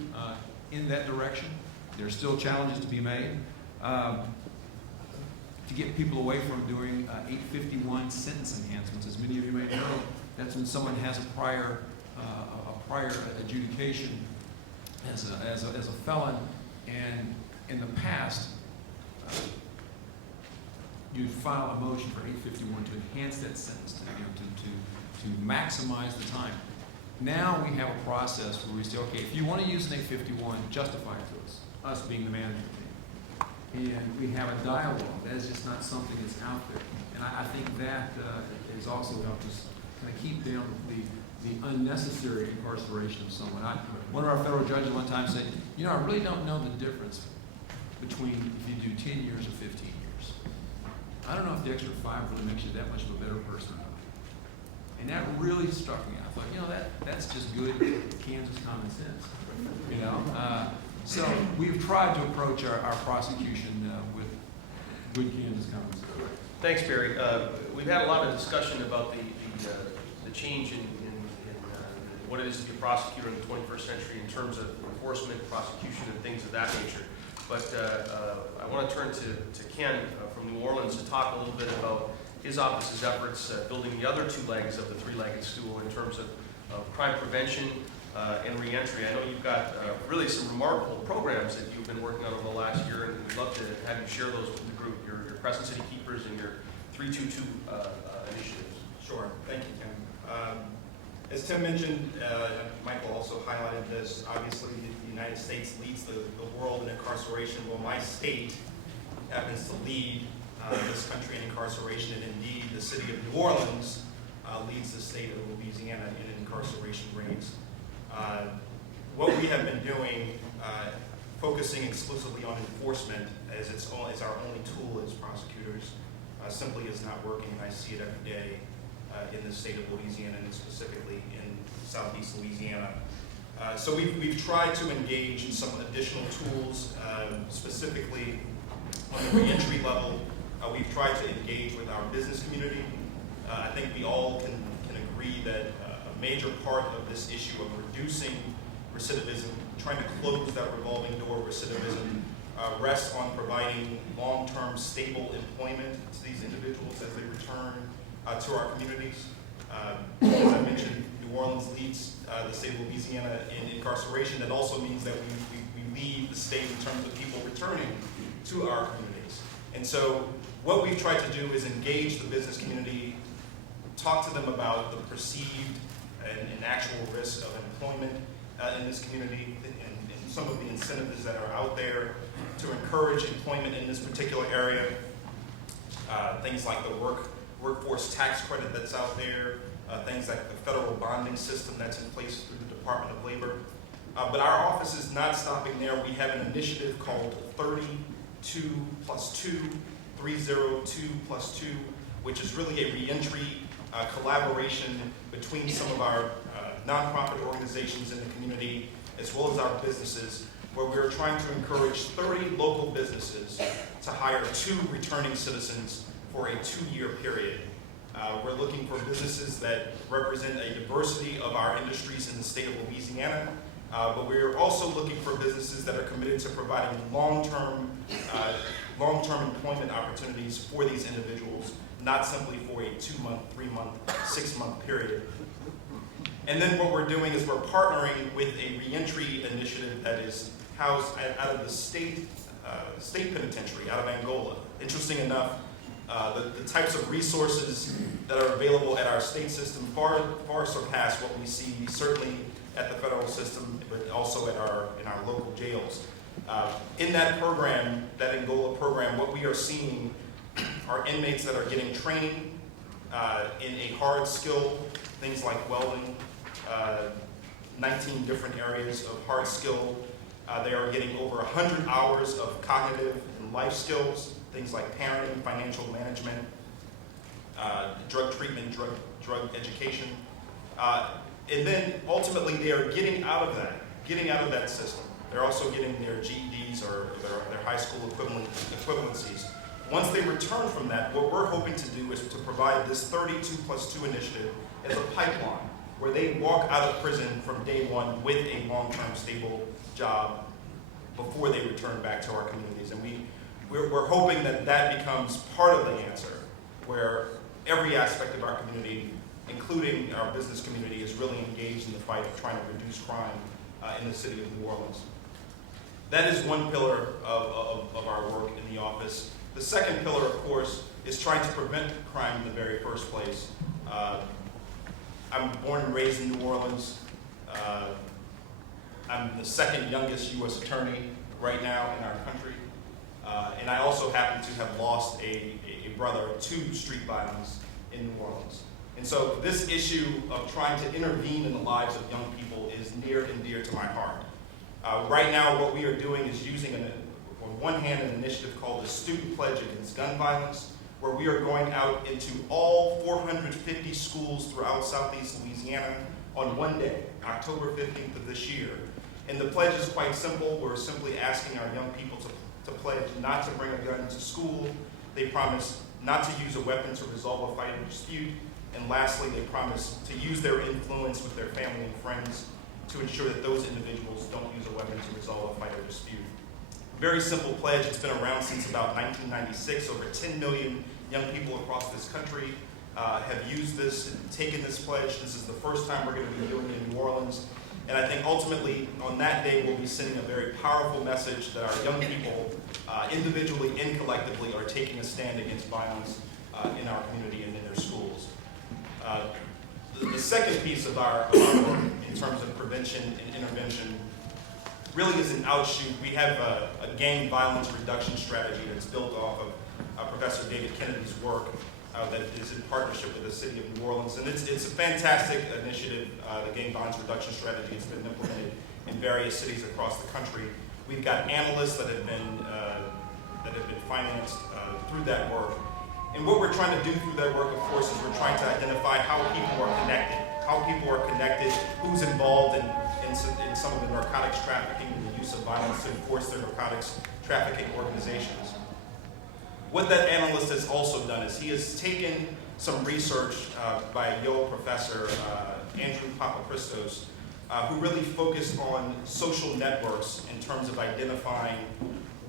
in that direction. There's still challenges to be made. To get people away from doing 851 sentence enhancements. As many of you may know, that's when someone has a prior adjudication as a felon, and in the past, you'd file a motion for 851 to enhance that sentence, to maximize the time. Now we have a process where we say, okay, if you want to use an 851, justify it to us being the management team. And we have a dialogue. That is just not something that's out there. And I think that has also helped us kind of keep down the unnecessary incarceration of someone. One of our federal judges one time said, you know, I really don't know the difference between if you do 10 years or 15 years. I don't know if the extra 5 really makes you that much of a better person or not. And that really struck me. I thought, you know, that's just good Kansas common sense. You know? So we've tried to approach our prosecution with good Kansas common sense. Thanks, Barry. We've had a lot of discussion about the change in what it is to be a prosecutor in the 21st century in terms of enforcement, prosecution, and things of that nature. But I want to turn to Ken from New Orleans to talk a little bit about his office's efforts building the other 2 legs of the 3-legged stool in terms of crime prevention and reentry. I know you've got really some remarkable programs that you've been working on over the last year, and we'd love to have you share those with the group, your Crescent City Keepers and your 322 initiatives. Sure. Thank you, Tim. As Tim mentioned, Michael also highlighted this, obviously the United States leads the world in incarceration. Well, my state happens to lead this country in incarceration, and indeed the city of New Orleans leads the state of Louisiana in incarceration rates. What we have been doing, focusing exclusively on enforcement as our only tool as prosecutors, simply is not working, and I see it every day in the state of Louisiana, and specifically in southeast Louisiana. So we've tried to engage in some additional tools, specifically on the reentry level. We've tried to engage with our business community. I think we all can agree that a major part of this issue of reducing recidivism, trying to close that revolving door of recidivism, rests on providing long-term stable employment to these individuals as they return to our communities. As I mentioned, New Orleans leads the state of Louisiana in incarceration. That also means that we lead the state in terms of people returning to our communities. And so what we've tried to do is engage the business community, talk to them about the perceived and actual risk of employment in this community, and some of the incentives that are out there to encourage employment in this particular area. Things like the workforce tax credit that's out there, things like the federal bonding system that's in place through the Department of Labor. But our office is not stopping there. We have an initiative called 32+2, 302+2, which is really a reentry collaboration between some of our nonprofit organizations in the community, as well as our businesses, where we're trying to encourage 30 local businesses to hire 2 returning citizens for a 2-year period. We're looking for businesses that represent a diversity of our industries in the state of Louisiana, but we're also looking for businesses that are committed to providing long-term employment opportunities for these individuals, not simply for a 2-month, 3-month, 6-month period. And then what we're doing is we're partnering with a reentry initiative that is housed out of the state penitentiary, out of Angola. Interesting enough, the types of resources that are available at our state system far surpass what we see certainly at the federal system, but also in our local jails. In that program, that Angola program, what we are seeing are inmates that are getting training in a hard skill, things like welding, 19 different areas of hard skill, They are getting over 100 hours of cognitive and life skills, things like parenting, financial management, drug treatment, drug education. And then ultimately they are getting out of that system. They're also getting their GEDs or their high school equivalencies. Once they return from that, what we're hoping to do is to provide this 32+2 initiative as a pipeline where they walk out of prison from day one with a long-term stable job before they return back to our communities. And we're hoping that that becomes part of the answer, where every aspect of our community, including our business community, is really engaged in the fight of trying to reduce crime in the city of New Orleans. That is one pillar of our work in the office. The second pillar, of course, is trying to prevent crime in the very first place. I'm born and raised in New Orleans. I'm the second youngest U.S. attorney right now in our country. And I also happen to have lost a brother to street violence in New Orleans. And so this issue of trying to intervene in the lives of young people is near and dear to my heart. Right now, what we are doing is using, on one hand, an initiative called the Student Pledge Against Gun Violence, where we are going out into all 450 schools throughout Southeast Louisiana on one day, October 15th of this year. And the pledge is quite simple. We're simply asking our young people to pledge not to bring a gun to school. They promise not to use a weapon to resolve a fight or dispute. And lastly, they promise to use their influence with their family and friends to ensure that those individuals don't use a weapon to resolve a fight or dispute. Very simple pledge. It's been around since about 1996. Over 10 million young people across this country have used this and taken this pledge. This is the first time we're going to be doing it in New Orleans. And I think ultimately on that day we'll be sending a very powerful message that our young people, individually and collectively, are taking a stand against violence in our community and in their schools. The second piece of our work in terms of prevention and intervention really is an outshoot. We have a gang violence reduction strategy that's built off of Professor David Kennedy's work that is in partnership with the city of New Orleans. And it's a fantastic initiative, the gang violence reduction strategy. It's been implemented in various cities across the country. We've got analysts that have been financed through that work. And what we're trying to do through that work, of course, is we're trying to identify how people are connected, who's involved in some of the narcotics trafficking and the use of violence to enforce their narcotics trafficking organizations. What that analyst has also done is he has taken some research by a Yale professor, Andrew Papachristos, who really focused on social networks in terms of identifying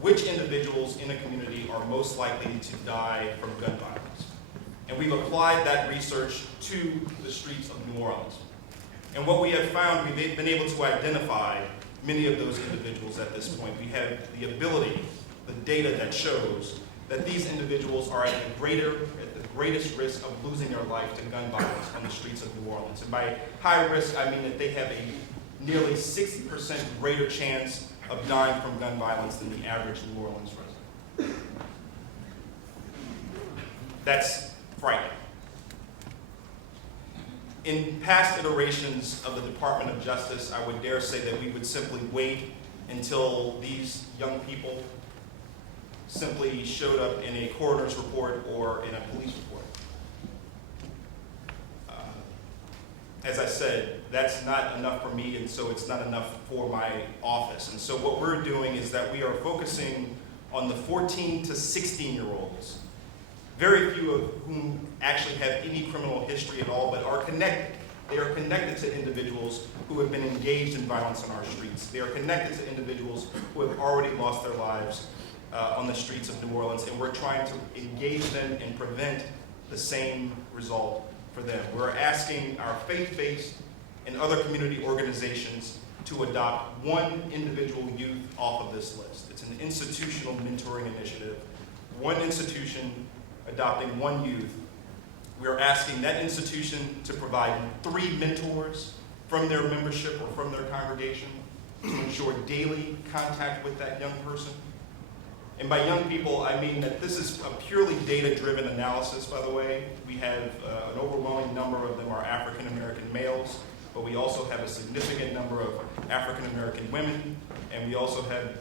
which individuals in a community are most likely to die from gun violence. And we've applied that research to the streets of New Orleans. And what we have found, we've been able to identify many of those individuals at this point. We have the ability, the data that shows that these individuals are at the greatest risk of losing their life to gun violence on the streets of New Orleans. And by high risk, I mean that they have a nearly 60% greater chance of dying from gun violence than the average New Orleans resident. That's frightening. In past iterations of the Department of Justice, I would dare say that we would simply wait until these young people simply showed up in a coroner's report or in a police report. As I said, that's not enough for me, and so it's not enough for my office. And so what we're doing is that we are focusing on the 14 to 16-year-olds, very few of whom actually have any criminal history at all, but are connected. They are connected to individuals who have been engaged in violence on our streets. They are connected to individuals who have already lost their lives on the streets of New Orleans, and we're trying to engage them and prevent the same result for them. We're asking our faith-based and other community organizations to adopt one individual youth off of this list. It's an institutional mentoring initiative. One institution adopting one youth. We're asking that institution to provide 3 mentors from their membership or from their congregation to ensure daily contact with that young person. And by young people, I mean that this is a purely data-driven analysis, by the way. We have an overwhelming number of them are African-American males. but we also have a significant number of African American women, and we also have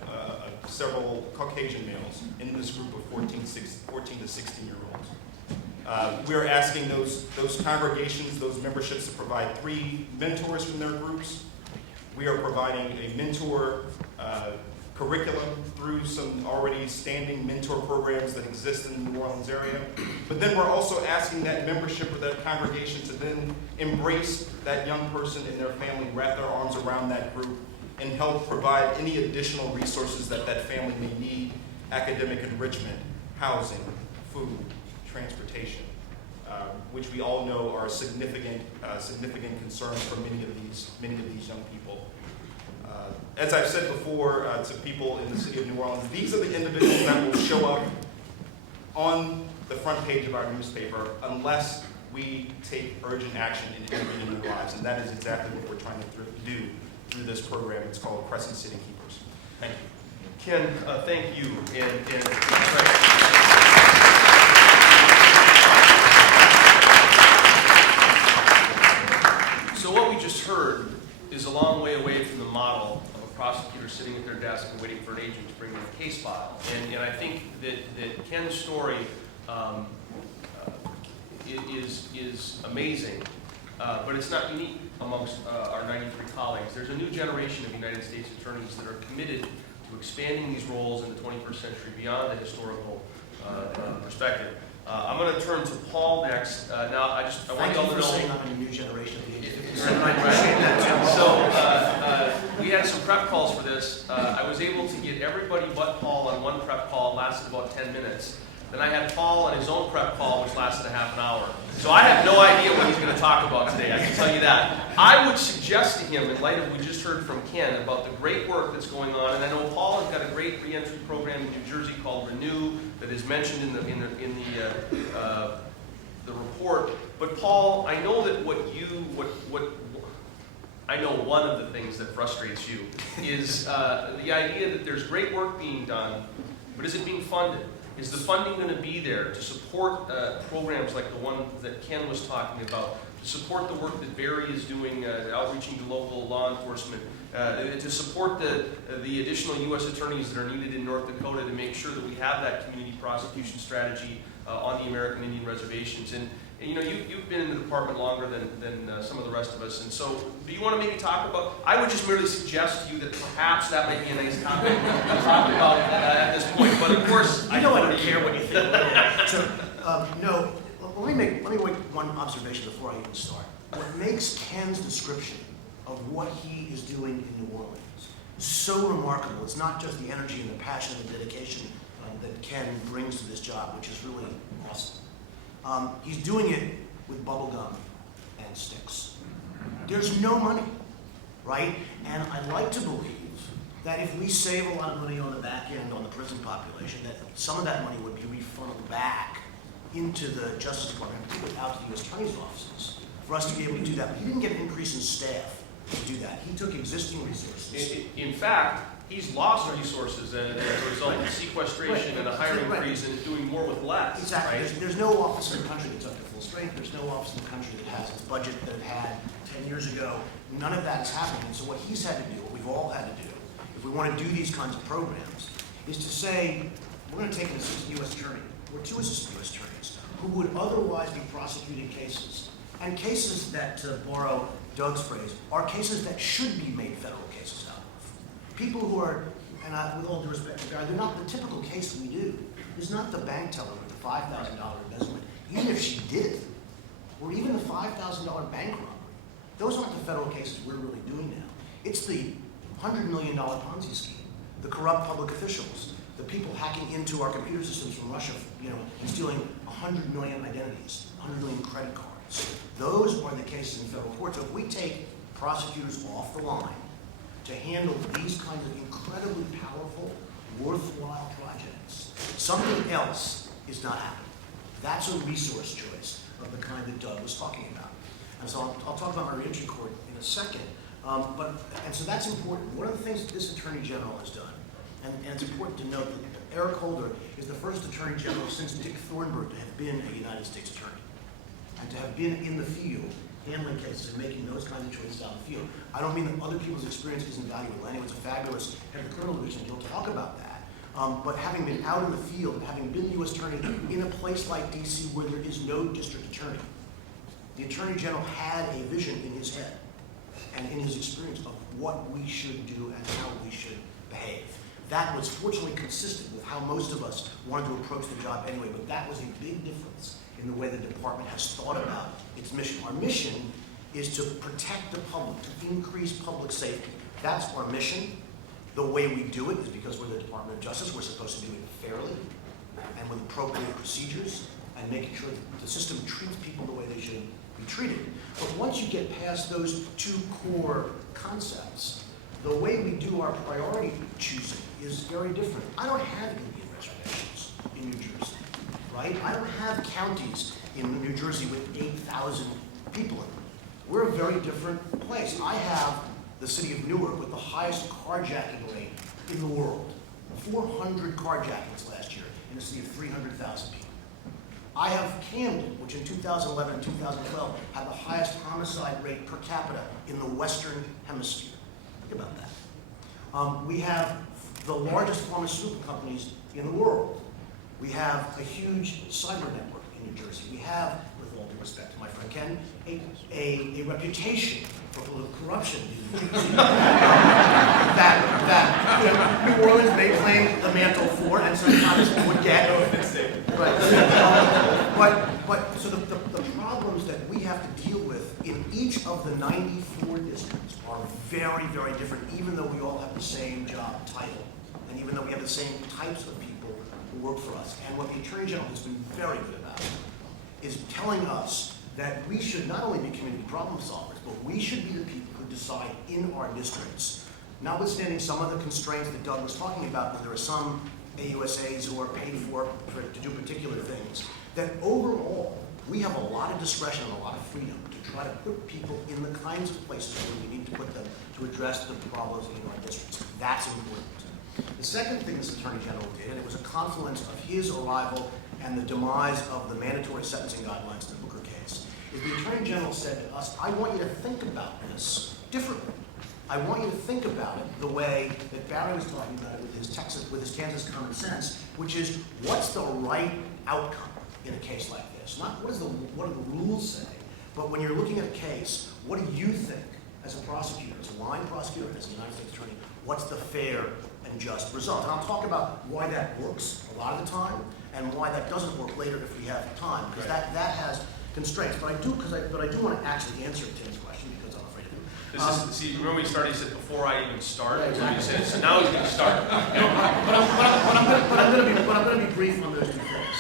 several Caucasian males in this group of 14 to 16-year-olds. We're asking those congregations, those memberships, to provide 3 mentors from their groups. We are providing a mentor curriculum through some already standing mentor programs that exist in the New Orleans area. But then we're also asking that membership or that congregation to then embrace that young person and their family, wrap their arms around that group, and help provide any additional resources that that family may need: academic enrichment, housing, food, transportation, which we all know are significant concerns for many of these young people. As I've said before to people in the city of New Orleans, these are the individuals that will show up on the front page of our newspaper unless we take urgent action in intervening in their lives, and that is exactly what we're trying to do through this program. It's called Crescent City Keepers. Thank you. Ken, thank you. So what we just heard is a long way away from the model of a prosecutor sitting at their desk and waiting for an agent to bring them a case file. And I think that Ken's story is amazing, but it's not unique amongst our 93 colleagues. There's a new generation of United States attorneys that are committed to expanding these roles in the 21st century beyond the historical perspective. I'm going to turn to Paul next. Now, I want y'all to know. Thank you for saying I'm a new generation of the age of 50. Right. So we had some prep calls for this. I was able to get everybody but Paul on one prep call. It lasted about 10 minutes. Then I had Paul on his own prep call, which lasted a half an hour. So I have no idea what he's going to talk about today, I can tell you that. I would suggest to him, in light of what we just heard from Ken about the great work that's going on, and I know Paul has got a great reentry program in New Jersey called Renew that is mentioned in the report. But Paul, I know that I know one of the things that frustrates you is the idea that there's great work being done, but is it being funded? Is the funding going to be there to support programs like the one that Ken was talking about, to support the work that Barry is doing, outreaching to local law enforcement, to support the additional U.S. attorneys that are needed in North Dakota to make sure that we have that community prosecution strategy on the American Indian reservations? And you know, you've been in the department longer than some of the rest of us, and so do you want to maybe talk about, I would just merely suggest to you that perhaps that might be a nice topic to talk about at this point, but of course, I don't care what you think. So, no, let me make one observation before I even start. What makes Ken's description of what he is doing in New Orleans so remarkable, it's not just the energy and the passion and the dedication that Ken brings to this job, which is really awesome. He's doing it with bubble gum and sticks. There's no money, right? And I'd like to believe that if we save a lot of money on the back end on the prison population, that some of that money would be refunneled back into the Justice Department, particularly out to the U.S. Attorney's offices, for us to be able to do that. But he didn't get an increase in staff to do that. He took existing resources. In fact, he's lost resources as a result of sequestration and a hiring freeze and doing more with less. Exactly. Right? There's no office in the country that's up to full strength. There's no office in the country that has its budget that it had 10 years ago. None of that is happening. And so what he's had to do, what we've all had to do, if we want to do these kinds of programs, is to say, we're going to take an assistant U.S. attorney, or 2 assistant U.S. attorneys, who would otherwise be prosecuting cases. And cases that, to borrow Doug's phrase, are cases that should be made federal cases out of. People who are, and with all due respect, they're not the typical case we do. There's not the bank teller with the $5,000 embezzlement, even if she did it, or even the $5,000 bank robbery. Those aren't the federal cases we're really doing now. It's the $100 million Ponzi scheme, the corrupt public officials, the people hacking into our computer systems from Russia, and stealing 100 million identities, 100 million credit cards. Those are the cases in federal court. So if we take prosecutors off the line to handle these kinds of incredibly powerful, worthwhile projects, something else is not happening. That's a resource choice of the kind that Doug was talking about. And so I'll talk about my reentry court in a second. And so that's important. One of the things that this Attorney General has done, and it's important to note that Eric Holder is the first Attorney General since Dick Thornburg to have been a United States Attorney, and to have been in the field handling cases and making those kinds of choices out in the field. I don't mean that other people's experience isn't valuable. Lenny was a fabulous head of the criminal division. He'll talk about that. But having been out in the field, having been the U.S. Attorney in a place like D.C. where there is no district attorney, the Attorney General had a vision in his head and in his experience of what we should do and how we should behave. That was fortunately consistent with how most of us wanted to approach the job anyway, but that was a big difference in the way the department has thought about its mission. Our mission is to protect the public, to increase public safety. That's our mission. The way we do it is because we're the Department of Justice. We're supposed to do it fairly and with appropriate procedures and making sure that the system treats people the way they should be treated. But once you get past those two core concepts, the way we do our priority choosing is very different. I don't have Indian reservations in New Jersey, right? I don't have counties in New Jersey with 8,000 people in them. We're a very different place. I have the city of Newark with the highest carjacking rate in the world. 400 carjackings last year in a city of 300,000 people. I have Camden, which in 2011 and 2012 had the highest homicide rate per capita in the Western Hemisphere. Think about that. We have the largest pharmaceutical companies in the world. We have a huge cyber network in New Jersey. We have, with all due respect to my friend Ken, a reputation for political corruption in New Jersey that New Orleans may claim the mantle for, and sometimes would get. Right. But so the problems that we have to deal with in each of the 94 districts are very, very different, even though we all have the same job title, and even though we have the same types of people who work for us. And what the Attorney General has been very good about is telling us that we should not only be community problem solvers, but we should be the people who decide in our districts, notwithstanding some of the constraints that Doug was talking about, that there are some AUSAs who are paid for to do particular things, that overall, we have a lot of discretion and a lot of freedom to try to put people in the kinds of places where we need to put them to address the problems in our districts. That's important. The second thing this Attorney General did, and it was a confluence of his arrival and the demise of the mandatory sentencing guidelines in the Booker case, is the Attorney General said to us, I want you to think about this differently. I want you to think about it the way that Barry was talking about it with his Kansas common sense, which is what's the right outcome in a case like this? Not what do the rules say, but when you're looking at a case, what do you think as a prosecutor, as a line prosecutor, as a United States Attorney, what's the fair and just result? And I'll talk about why that works a lot of the time and why that doesn't work later if we have time, because that has constraints. But I do want to actually answer Tim's question because I'm afraid of it. See, remember we started, he said before I even start, Yeah, exactly. he said, so now he's going to start. But I'm going to be brief on those two things.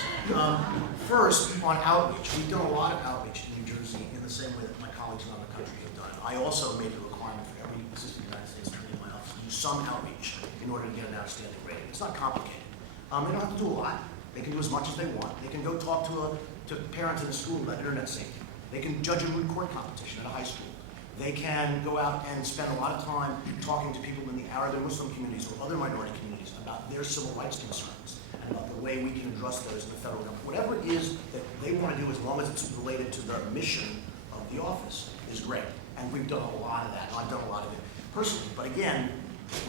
First, on outreach, we've done a lot of outreach in New Jersey in the same way that my colleagues around the country have done. I also made a requirement for every assistant United States attorney in my office to do some outreach in order to get an outstanding rating. It's not complicated. They don't have to do a lot. They can do as much as they want. They can go talk to parents in a school about internet safety. They can judge a moot court competition at a high school. They can go out and spend a lot of time talking to people in the Arab and Muslim communities or other minority communities about their civil rights concerns and about the way we can address those in the federal government. Whatever it is that they want to do, as long as it's related to the mission of the office, is great. And we've done a lot of that, and I've done a lot of it personally. But again,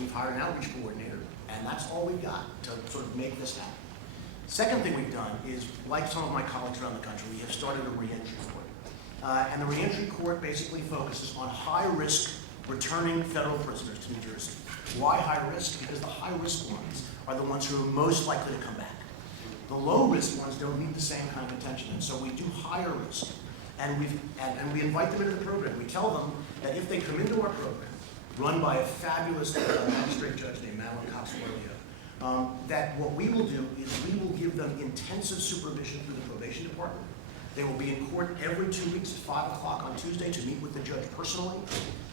we've hired an outreach coordinator, and that's all we've got to sort of make this happen. Second thing we've done is, like some of my colleagues around the country, we have started a reentry court. And the reentry court basically focuses on high-risk returning federal prisoners to New Jersey. Why high risk? Because the high-risk ones are the ones who are most likely to come back. The low-risk ones don't need the same kind of attention, and so we do higher risk. And we invite them into the program. We tell them that if they come into our program, run by a fabulous magistrate judge named Madeline Cox-Warlio, that what we will do is we will give them intensive supervision through the probation department. They will be in court every 2 weeks at 5 o'clock on Tuesday to meet with the judge personally,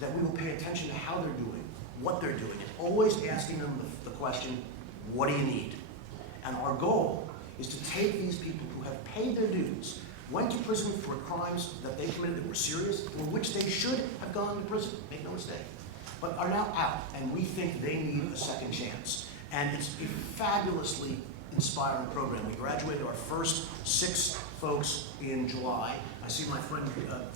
that we will pay attention to how they're doing, what they're doing, and always asking them the question, what do you need? And our goal is to take these people who have paid their dues, went to prison for crimes that they committed that were serious, for which they should have gone to prison, make no mistake, but are now out, and we think they need a second chance. And it's a fabulously inspiring program. We graduated our first 6 folks in July. I see my friend,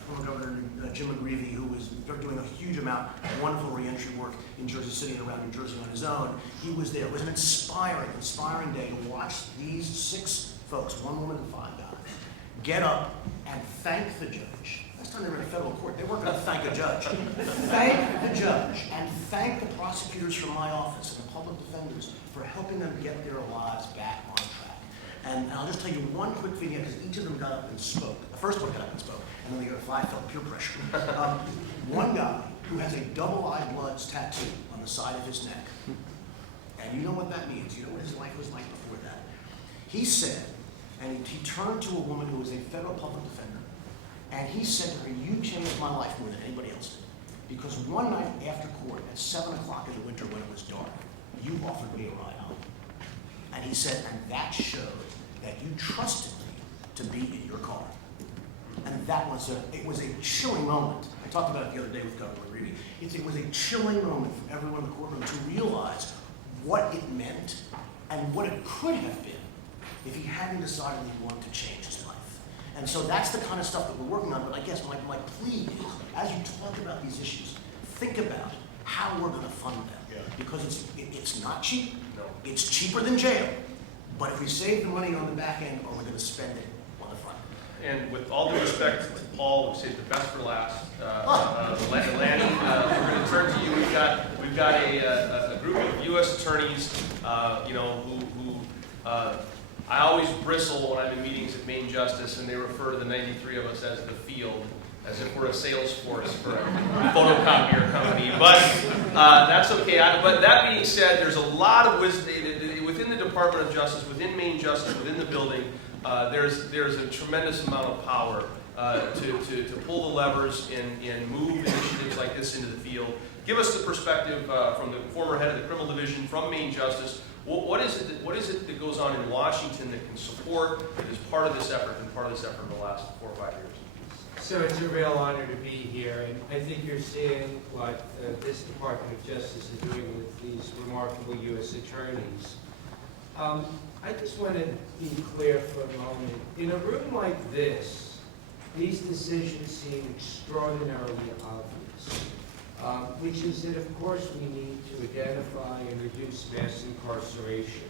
former Governor Jim McGreevey, who is doing a huge amount of wonderful reentry work in Jersey City and around New Jersey on his own. He was there. It was an inspiring day to watch these 6 folks, 1 woman and 5 guys, get up and thank the judge. Next time they're in a federal court, they weren't going to thank a judge. Thank the judge and thank the prosecutors from my office and the public defenders for helping them get their lives back on track. And I'll just tell you one quick vignette, because each of them got up and spoke. The first one got up and spoke, and then the other 5 felt peer pressure. One guy who has a double-eye bloods tattoo on the side of his neck, and you know what that means. You know what his life was like before that. He said, and he turned to a woman who was a federal public defender, and he said to her, "You changed my life more than anybody else did. Because one night after court, at 7 o'clock in the winter when it was dark, you offered me a ride home." And he said, "And that showed that you trusted me to be in your car." And that was it was a chilling moment. I talked about it the other day with Governor McGreevey. It was a chilling moment for everyone in the courtroom to realize what it meant and what it could have been if he hadn't decided he wanted to change his life. And so that's the kind of stuff that we're working on. But I guess my plea is, as you talk about these issues, think about how we're going to fund them. Yeah. Because it's not cheap. No. It's cheaper than jail. But if we save the money on the back end, are we going to spend it on the front end? And with all due respect to Paul, who saved the best for last, Lanny, we're going to turn to you. We've got a group of U.S. attorneys, who I always bristle when I'm in meetings at Maine Justice, and they refer to the 93 of us as the field, as if we're a sales force for a photocopier company. But that's okay. But that being said, there's a lot of wisdom within the Department of Justice, within Maine Justice, within the building. There's a tremendous amount of power to pull the levers and move initiatives like this into the field. Give us the perspective from the former head of the criminal division from Maine Justice. What is it that goes on in Washington that can support, that is part of this effort and part of this effort in the last 4 or 5 years? So it's a real honor to be here, and I think you're seeing what this Department of Justice is doing with these remarkable U.S. attorneys. I just want to be clear for a moment. In a room like this, these decisions seem extraordinarily obvious, which is that, of course, we need to identify and reduce mass incarceration.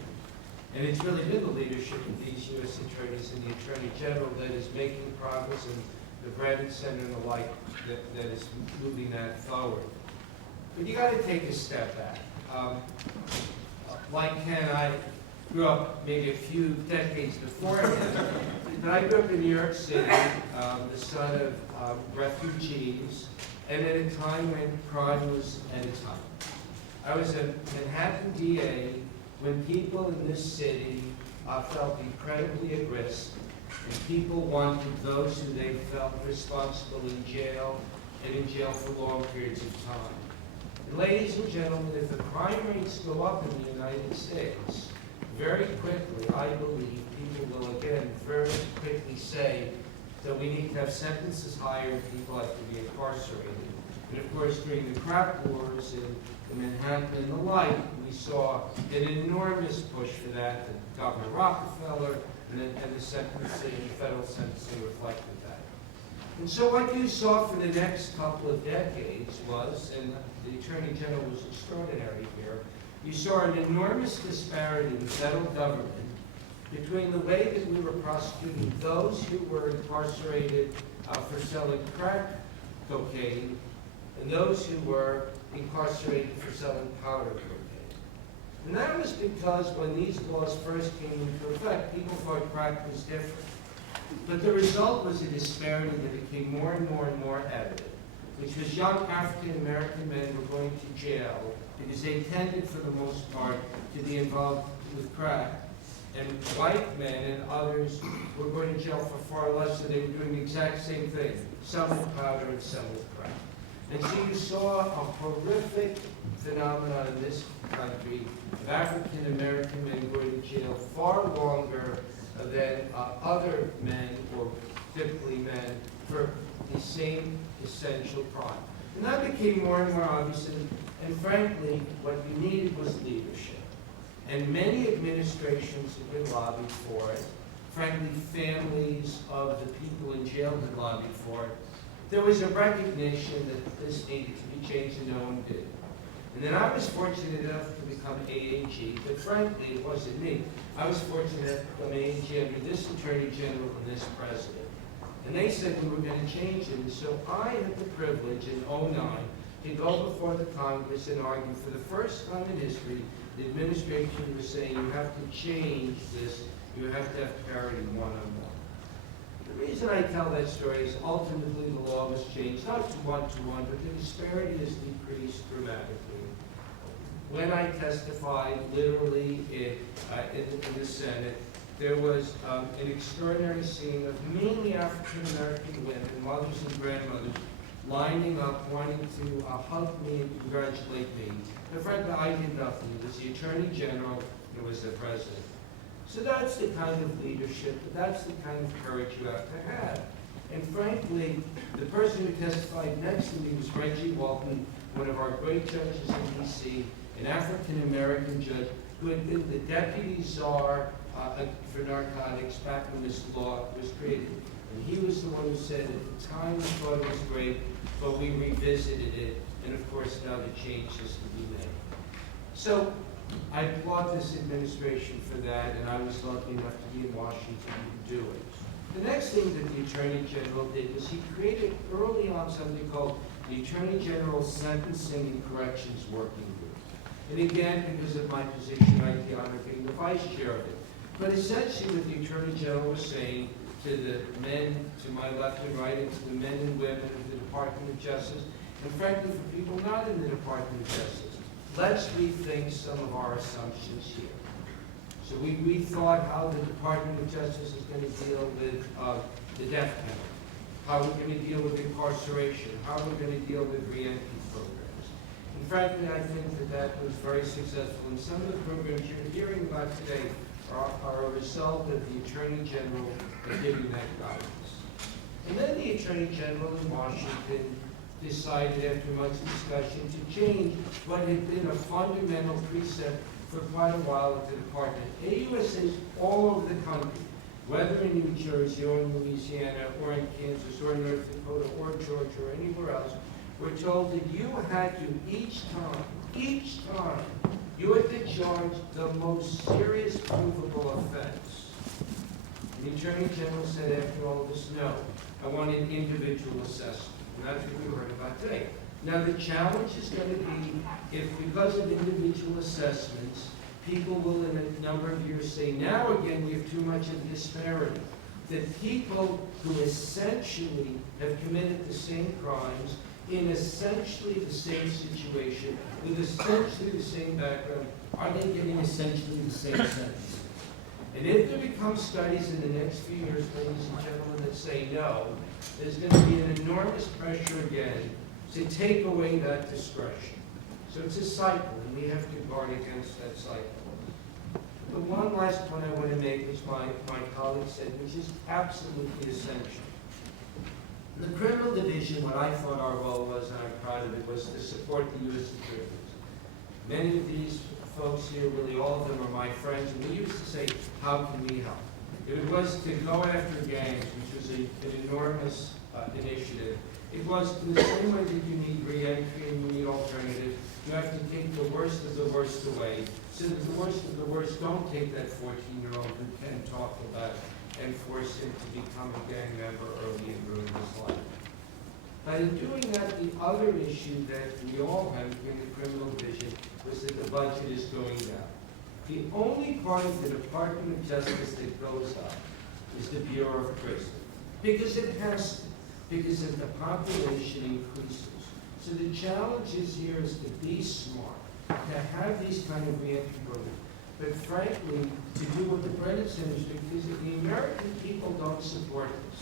And it's really been the leadership of these U.S. attorneys and the Attorney General that is making progress, and the Brennan Center and the like that is moving that forward. But you got to take a step back. Like Ken, I grew up maybe a few decades before him. But I grew up in New York City, the son of refugees, and at a time when crime was at its height. I was a Manhattan DA when people in this city felt incredibly at risk, and people wanted those who they felt responsible in jail, and in jail for long periods of time. And ladies and gentlemen, if the crime rates go up in the United States, very quickly, I believe, people will again very quickly say that we need to have sentences higher and people have to be incarcerated. And of course, during the crack wars in Manhattan and the like, we saw an enormous push for that, and Governor Rockefeller and the sentencing, federal sentencing reflected that. And so what you saw for the next couple of decades was, and the Attorney General was extraordinary here, you saw an enormous disparity in the federal government between the way that we were prosecuting those who were incarcerated for selling crack cocaine and those who were incarcerated for selling powder cocaine. And that was because when these laws first came into effect, people thought crack was different. But the result was a disparity that became more and more and more evident, which was young African-American men were going to jail because they tended, for the most part, to be involved with crack. And white men and others were going to jail for far less, so they were doing the exact same thing, some with powder and some with crack. And so you saw a horrific phenomenon in this country of African-American men going to jail far longer than other men, or typically men, for the same essential crime. And that became more and more obvious, and frankly, what you needed was leadership. And many administrations have been lobbied for it. Frankly, families of the people in jail had lobbied for it. There was a recognition that this needed to be changed, and no one did. And then I was fortunate enough to become AAG, but frankly, it wasn't me. I was fortunate enough to become AAG under this Attorney General and this President. And they said we were going to change it. And so I had the privilege in '09 to go before the Congress and argue for the first time in history, the administration was saying you have to change this, you have to have parity one-on-one. The reason I tell that story is ultimately the law was changed, not to one-to-one, but the disparity has decreased dramatically. When I testified literally in the Senate, there was an extraordinary scene of mainly African-American women, mothers and grandmothers, lining up, wanting to hug me and congratulate me. And frankly, I did nothing. It was the Attorney General, it was the President. So that's the kind of leadership, that's the kind of courage you have to have. And frankly, the person who testified next to me was Reggie Walton, one of our great judges in D.C., an African-American judge who had been the deputy czar for narcotics back when this law was created. And he was the one who said, at the time we thought it was great, but we revisited it, and of course now the change has to be made. So I applaud this administration for that, and I was lucky enough to be in Washington to do it. The next thing that the Attorney General did was he created early on something called the Attorney General Sentencing and Corrections Working Group. And again, because of my position, I had the honor of being the vice chair of it. But essentially what the Attorney General was saying to the men to my left and right, and to the men and women of the Department of Justice, and frankly for people not in the Department of Justice, let's rethink some of our assumptions here. So we thought how the Department of Justice is going to deal with the death penalty, how we're going to deal with incarceration, how we're going to deal with re-entry programs. And frankly, I think that that was very successful. And some of the programs you're hearing about today are a result of the Attorney General giving that guidance. And then the Attorney General in Washington decided after much discussion to change what had been a fundamental precept for quite a while at the department. AUSAs all over the country, whether in New Jersey or in Louisiana or in Kansas or in North Dakota or Georgia or anywhere else, were told that you had to each time, you had to charge the most serious provable offense. And the Attorney General said after all of this, no, I want an individual assessment. And that's what we heard about today. Now the challenge is going to be if because of individual assessments, people will in a number of years say, now again we have too much of a disparity. That people who essentially have committed the same crimes in essentially the same situation, with essentially the same background, are they getting essentially the same sentence? And if there become studies in the next few years, ladies and gentlemen, that say no, there's going to be an enormous pressure again to take away that discretion. So it's a cycle, and we have to guard against that cycle. The one last point I want to make, which my colleague said, which is absolutely essential. In the criminal division, what I thought our role was, and I'm proud of it, was to support the U.S. attorneys. Many of these folks here, really all of them are my friends, and we used to say, how can we help? If it was to go after gangs, which was an enormous initiative, it was in the same way that you need re-entry and you need alternatives, you have to take the worst of the worst away, so that the worst of the worst don't take that 14-year-old who can talk about it and force him to become a gang member early and ruin his life. But in doing that, the other issue that we all have in the criminal division was that the budget is going down. The only part of the Department of Justice that goes up is the Bureau of Prisons, because it has to, because if the population increases. So the challenge is here is to be smart, to have these kind of re-entry programs, but frankly, to do what the Brennan Center is doing, because if the American people don't support this,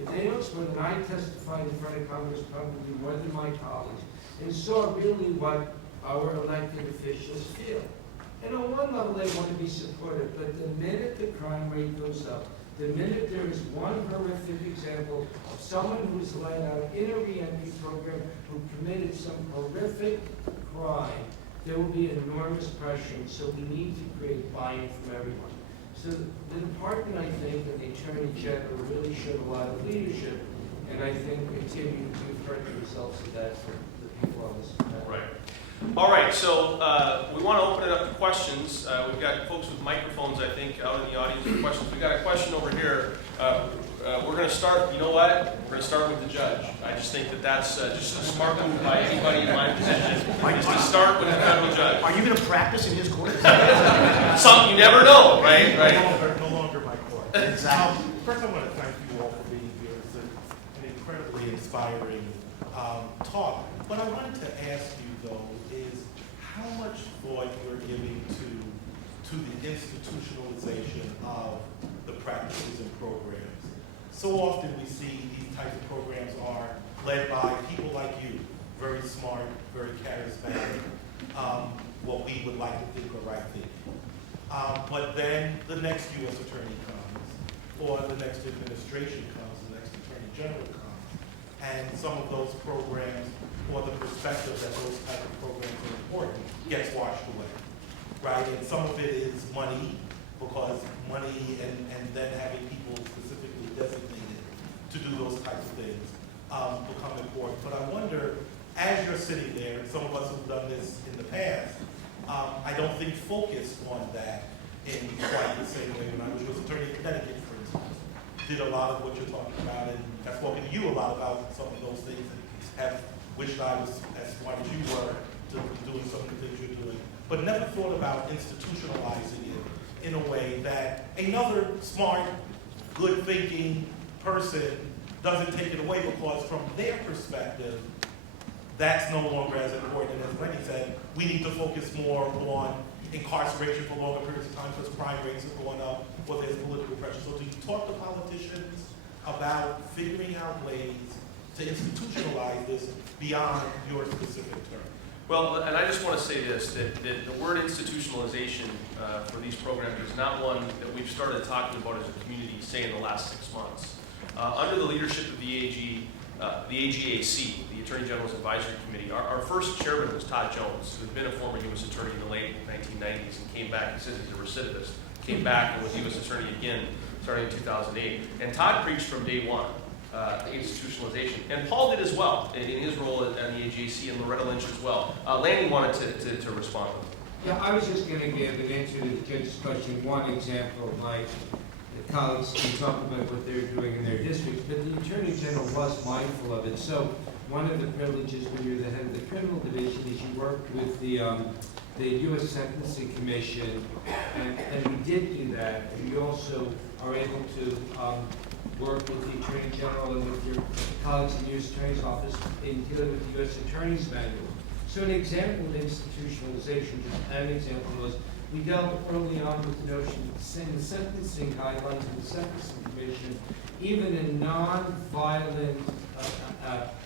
if they don't support it, and I testified in front of Congress probably more than my colleagues, and saw really what our elected officials feel. And on one level, they want to be supportive, but the minute the crime rate goes up, the minute there is one horrific example of someone who is let out in a re-entry program who committed some horrific crime, there will be enormous pressure, and so we need to create buy-in from everyone. So the department, I think, and the Attorney General really showed a lot of leadership, and I think continue to heard the results of that for the people on this panel. Right. All right, so we want to open it up to questions. We've got folks with microphones, I think, out in the audience with questions. We've got a question over here. We're going to start, you know what? We're going to start with the judge. I just think that that's just a smart move by anybody in my position, is to start with the federal judge. Are you going to practice in his court? Some, you never know, right? No longer my court. Exactly. First, I want to thank you all for being here. It's an incredibly inspiring talk. What I wanted to ask you, though, is how much thought you're giving to the institutionalization of the practices and programs. So often we see these types of programs are led by people like you, very smart, very charismatic, what we would like to think are right thinking. But then the next U.S. attorney comes, or the next administration comes, the next attorney general comes, and some of those programs, or the perspective that those type of programs are important, gets washed away, right? And some of it is money, because money and then having people specifically designated to do those types of things become important. But I wonder, as you're sitting there, and some of us who've done this in the past, I don't think focused on that in quite the same way. When I was U.S. Attorney in Connecticut, for instance, did a lot of what you're talking about, and I've spoken to you a lot about some of those things, and have wished I was as smart as you were to doing some of the things you're doing, but never thought about institutionalizing it in a way that another smart, good-thinking person doesn't take it away, because from their perspective, that's no longer as important. And as Lenny said, we need to focus more on incarceration for longer periods of time because crime rates are going up, or there's political pressure. So do you talk to politicians about figuring out ways to institutionalize this beyond your specific term? Well, and I just want to say this, that the word institutionalization for these programs is not one that we've started talking about as a community, say, in the last 6 months. Under the leadership of the AGAC, the Attorney General's Advisory Committee, our first chairman was Todd Jones, who had been a former U.S. attorney in the late 1990s and came back, he says he's a recidivist, came back and was U.S. attorney again starting in 2008. And Todd preached from day one, institutionalization. And Paul did as well in his role at the AGAC, and Loretta Lynch as well. Lanny wanted to respond. Yeah, I was just going to give an answer to the judge's question, one example of my colleagues can talk about what they're doing in their districts, but the Attorney General was mindful of it. So one of the privileges when you're the head of the criminal division is you work with the U.S. Sentencing Commission, and we did do that. And you also are able to work with the Attorney General and with your colleagues in the U.S. Attorney's Office in dealing with the U.S. Attorney's Manual. So an example of institutionalization, an example was, we dealt early on with the notion that in the sentencing guidelines of the Sentencing Commission, even a non-violent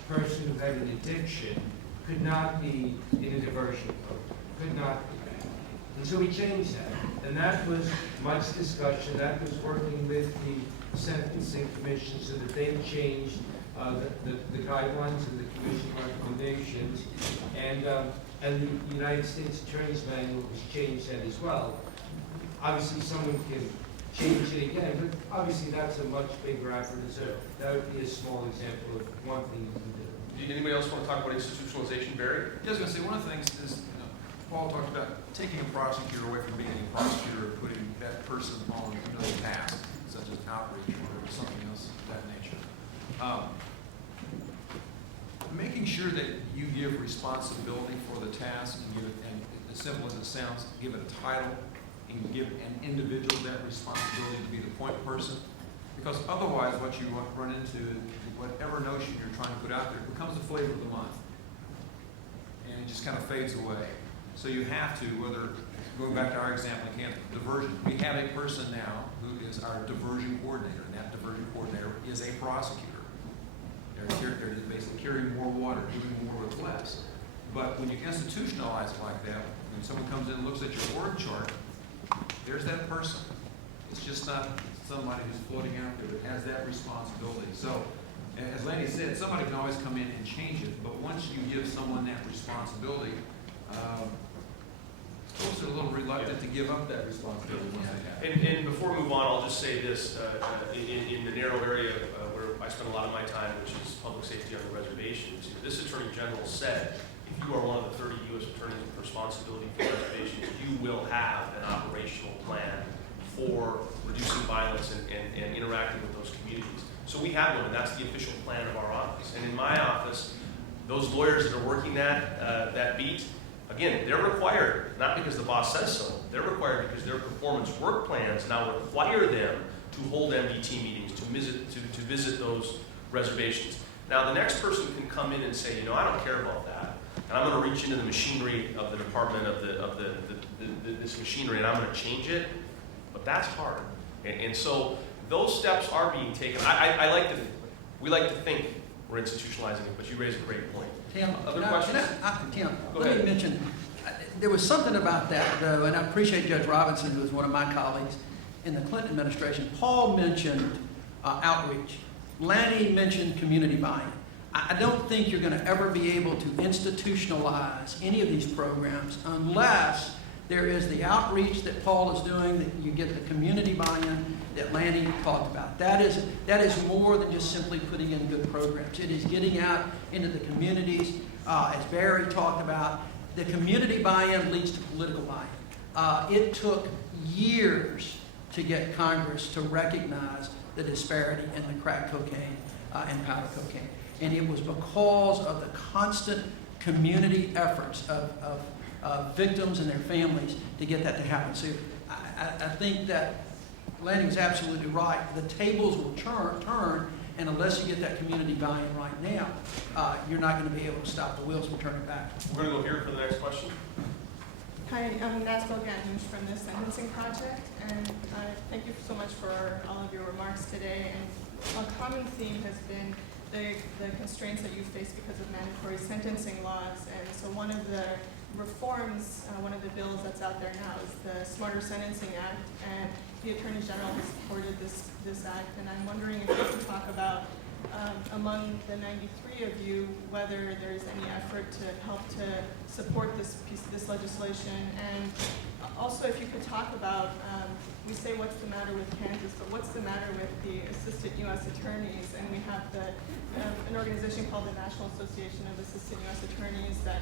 person who had an addiction could not be in a diversion program, could not be. And so we changed that. And that was much discussion. That was working with the Sentencing Commission so that they changed the guidelines and the Commission recommendations. And the United States Attorney's Manual was changed that as well. Obviously, someone can change it again, but obviously that's a much bigger effort. So that would be a small example of one thing you can do. Did anybody else want to talk about institutionalization, Barry? I was going to say, one of the things is, Paul talked about taking a prosecutor away from being a prosecutor, putting that person on another task, such as outreach or something else of that nature. Making sure that you give responsibility for the task, and give it, and as simple as it sounds, give it a title, and give an individual that responsibility to be the point person. Because otherwise, what you run into, whatever notion you're trying to put out there, becomes the flavor of the month, and it just kind of fades away. So you have to, whether going back to our example again, diversion. We have a person now who is our diversion coordinator, and that diversion coordinator is a prosecutor. They're basically carrying more water, doing more with less. But when you institutionalize it like that, when someone comes in and looks at your org chart, there's that person. It's just not somebody who's floating out there that has that responsibility. So, as Lanny said, somebody can always come in and change it, but once you give someone that responsibility, Folks are a little reluctant to give up that responsibility once they have it. And before we move on, I'll just say this, in the narrow area where I spend a lot of my time, which is public safety on the reservations, this Attorney General said, if you are one of the 30 U.S. attorneys with responsibility for reservations, you will have an operational plan for reducing violence and interacting with those communities. So we have one, and that's the official plan of our office. And in my office, those lawyers that are working that beat, again, they're required, not because the boss says so, they're required because their performance work plans now require them to hold MDT meetings, to visit those reservations. Now, the next person can come in and say, I don't care about that, and I'm going to reach into the machinery of the department of this machinery, and I'm going to change it. But that's hard, and so those steps are being taken. We like to think we're institutionalizing it, but you raise a great point. Tim, Other no, questions? Tim, Go let ahead. me mention, there was something about that, though, and I appreciate Judge Robinson, who was one of my colleagues in the Clinton administration. Paul mentioned outreach. Lanny mentioned community buy-in. I don't think you're going to ever be able to institutionalize any of these programs unless there is the outreach that Paul is doing, that you get the community buy-in that Lanny talked about. That is more than just simply putting in good programs. It is getting out into the communities, as Barry talked about. The community buy-in leads to political buy-in. It took years to get Congress to recognize the disparity in the crack cocaine and powder cocaine. And it was because of the constant community efforts of victims and their families to get that to happen. So I think that Lanny was absolutely right. The tables will turn, and unless you get that community buy-in right now, you're not going to be able to stop the wheels from turning back. We're going to go here for the next question. Hi, I'm Nasbel Ganush from the Sentencing Project, and thank you so much for all of your remarks today. And a common theme has been the constraints that you face because of mandatory sentencing laws. And so one of the reforms, one of the bills that's out there now is the Smarter Sentencing Act, and the Attorney General has supported this act. And I'm wondering if you could talk about, among the 93 of you, whether there's any effort to help to support this legislation. And also, if you could talk about, we say what's the matter with Kansas, but what's the matter with the assistant U.S. attorneys? And we have an organization called the National Association of Assistant U.S. Attorneys that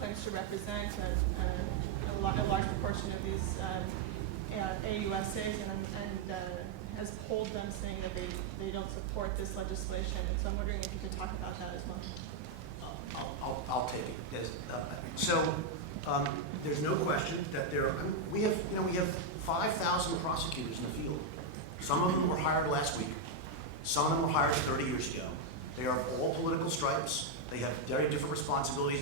claims to represent a large proportion of these AUSAs, and has polled them saying that they don't support this legislation. And so I'm wondering if you could talk about that as well. I'll take it. There's no question that we have 5,000 prosecutors in the field. Some of them were hired last week. Some of them were hired 30 years ago. They are of all political stripes. They have very different responsibilities,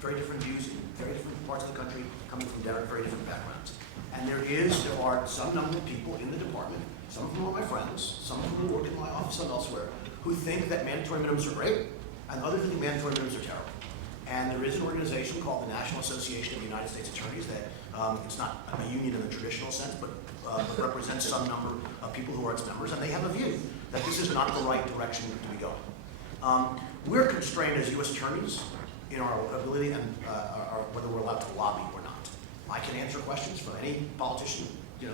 very different views in very different parts of the country, coming from very different backgrounds. And there are some number of people in the department, some of them are my friends, some of them work in my office and elsewhere, who think that mandatory minimums are great, and others who think mandatory minimums are terrible. And there is an organization called the National Association of United States Attorneys that it's not a union in the traditional sense, but represents some number of people who are its members, and they have a view that this is not the right direction to be going. We're constrained as U.S. attorneys in our ability and whether we're allowed to lobby or not. I can answer questions from any politician,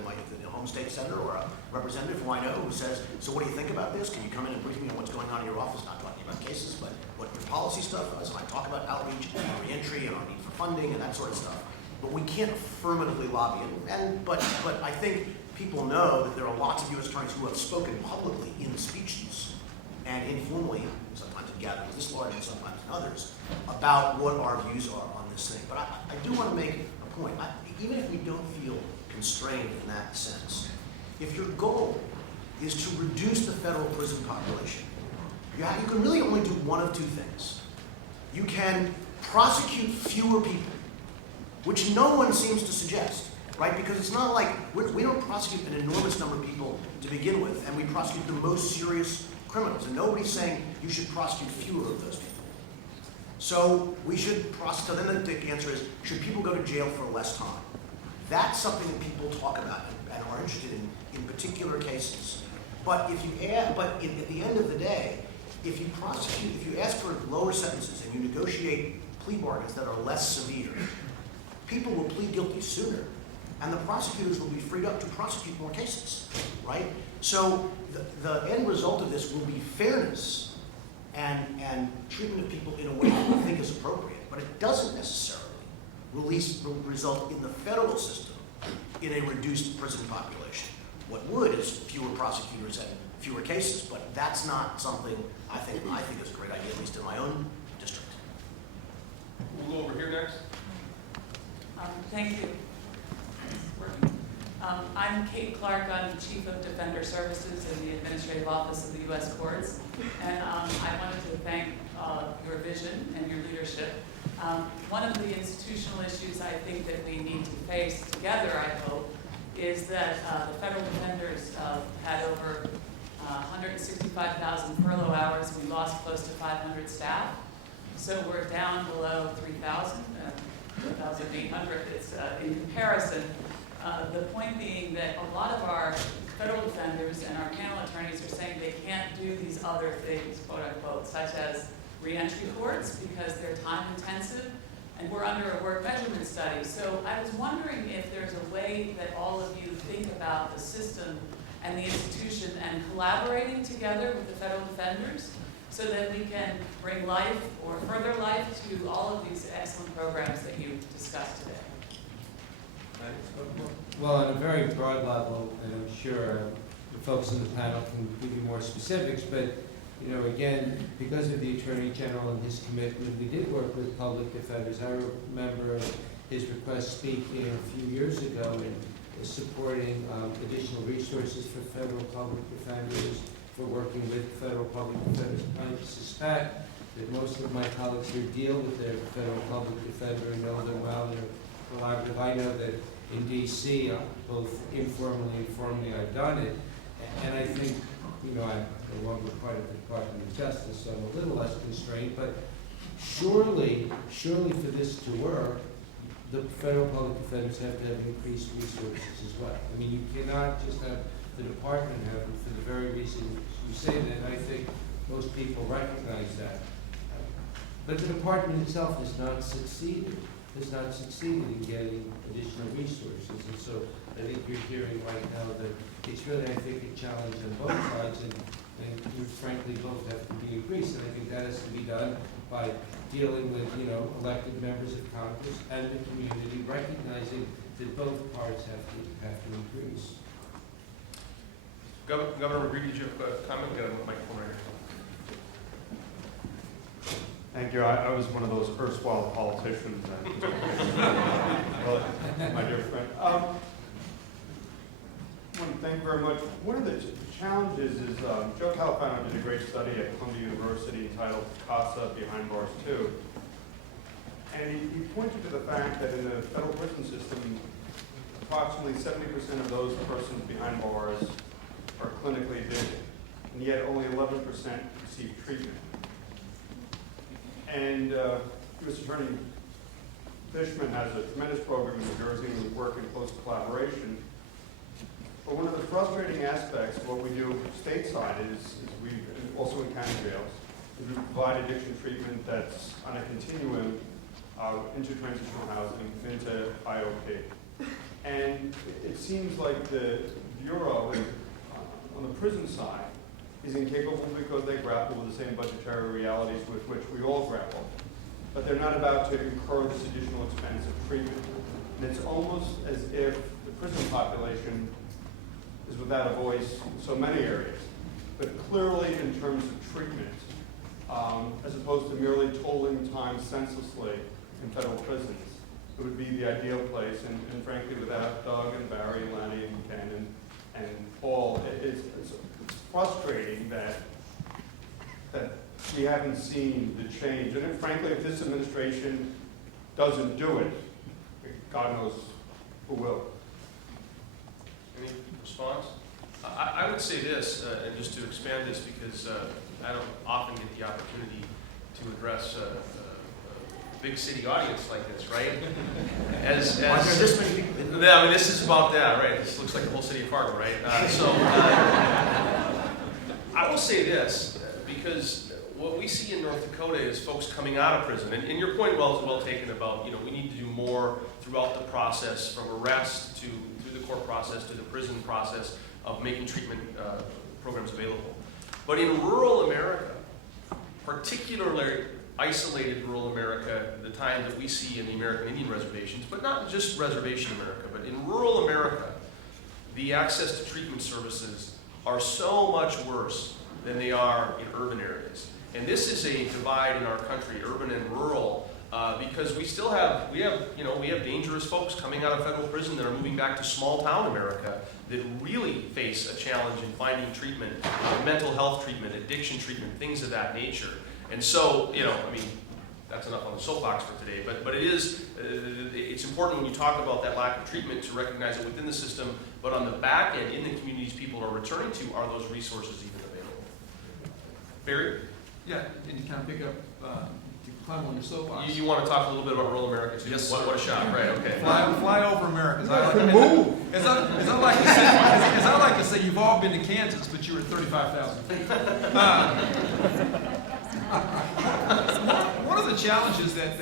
like the home state senator or a representative who I know who says, so what do you think about this? Can you come in and brief me on what's going on in your office? Not talking about cases, but what your policy stuff is. And I talk about outreach and reentry and our need for funding and that sort of stuff. But we can't affirmatively lobby. But I think people know that there are lots of U.S. attorneys who have spoken publicly in speeches and informally, sometimes in gatherings this large and sometimes in others, about what our views are on this thing. But I do want to make a point. Even if we don't feel constrained in that sense, if your goal is to reduce the federal prison population, you can really only do one of two things. You can prosecute fewer people, which no one seems to suggest, right? Because it's not like we don't prosecute an enormous number of people to begin with, and we prosecute the most serious criminals, and nobody's saying you should prosecute fewer of those people. So we should prosecute. So then the answer is, should people go to jail for less time? That's something that people talk about and are interested in particular cases. But at the end of the day, if you ask for lower sentences and you negotiate plea bargains that are less severe, people will plead guilty sooner, and the prosecutors will be freed up to prosecute more cases, right? So the end result of this will be fairness and treatment of people in a way that we think is appropriate, but it doesn't necessarily result in the federal system in a reduced prison population. What would is fewer prosecutors and fewer cases, but that's not something I think is a great idea, at least in my own district. We'll go over here next. Thank you. I'm Kate Clark. I'm Chief of Defender Services in the Administrative Office of the U.S. Courts. And I wanted to thank your vision and your leadership. One of the institutional issues I think that we need to face together, I hope, is that the federal defenders had over 165,000 furlough hours. We lost close to 500 staff. So we're down below 3,000, 1,800. It's in comparison. The point being that a lot of our federal defenders and our panel attorneys are saying they can't do these other things, quote unquote, such as reentry courts because they're time intensive, and we're under a work measurement study. So I was wondering if there's a way that all of you think about the system and the institution and collaborating together with the federal defenders so that we can bring life or further life to all of these excellent programs that you discussed today. Well, on a very broad level, and I'm sure the folks in the panel can give you more specifics, but you know, again, because of the Attorney General and his commitment, we did work with public defenders. I remember his request speaking a few years ago and supporting additional resources for federal public defenders, for working with federal public defenders. I suspect that most of my colleagues here deal with their federal public defender and know them well. They're collaborative. I know that in D.C., both informally and formally, I've done it. And I think, you know, I'm no longer part of the Department of Justice, so I'm a little less constrained, but surely for this to work, the federal public defenders have to have increased resources as well. I mean, you cannot just have the department have them for the very reason you say that, and I think most people recognize that. But the department itself has not succeeded in getting additional resources, and so I think you're hearing right now that it's really, I think, a challenge on both sides, and you frankly both have to be increased, and I think that has to be done by dealing with, you know, elected members of Congress and the community, recognizing that both parts have to increase. Governor McGree, did you have a comment? We've got a microphone right here. Thank you. I was one of those erstwhile politicians. Well, my dear friend. Thank you very much. One of the challenges is Joe Califano did a great study at Columbia University entitled CASA Behind Bars 2. And he pointed to the fact that in the federal prison system, approximately 70% of those persons behind bars are clinically addicted, and yet only 11% receive treatment. And U.S. Attorney Fishman has a tremendous program in New Jersey, and we work in close collaboration. But one of the frustrating aspects of what we do stateside is we, also in county jails, is we provide addiction treatment that's on a continuum into transitional housing, into IOP. And it seems like the Bureau on the prison side is incapable because they grapple with the same budgetary realities with which we all grapple. But they're not about to incur this additional expense of treatment. And it's almost as if the prison population is without a voice in so many areas. But clearly in terms of treatment, as opposed to merely tolling time senselessly in federal prisons, it would be the ideal place. And frankly, without Doug and Barry, Lenny and Ken and Paul, it's frustrating that we haven't seen the change. And frankly, if this administration doesn't do it, God knows who will. Any response? I would say this, and just to expand this, because I don't often get the opportunity to address a big city audience like this, right? As Why are there this many people? I mean, this is about that, right? This looks like the whole city of Fargo, right? I will say this, because what we see in North Dakota is folks coming out of prison, and your point is well taken about, we need to do more throughout the process, from arrest to through the court process to the prison process of making treatment programs available. But in rural America, particularly isolated rural America, the time that we see in the American Indian reservations, but not just reservation America, but in rural America, the access to treatment services are so much worse than they are in urban areas. And this is a divide in our country, urban and rural, because we still have, we have dangerous folks coming out of federal prison that are moving back to small town America that really face a challenge in finding treatment, mental health treatment, addiction treatment, things of that nature. And so, that's enough on the soapbox for today, but it is, it's important when you talk about that lack of treatment to recognize it within the system, but on the back end, in the communities people are returning to, are those resources even available? Barry? Yeah, and to kind of pick up, to climb on your soapbox. You want to talk a little bit about rural America too? Yes, What a shot, right, okay. Fly over America. As I like to say, you've all been to Kansas, but you were at 35,000 feet. One of the challenges that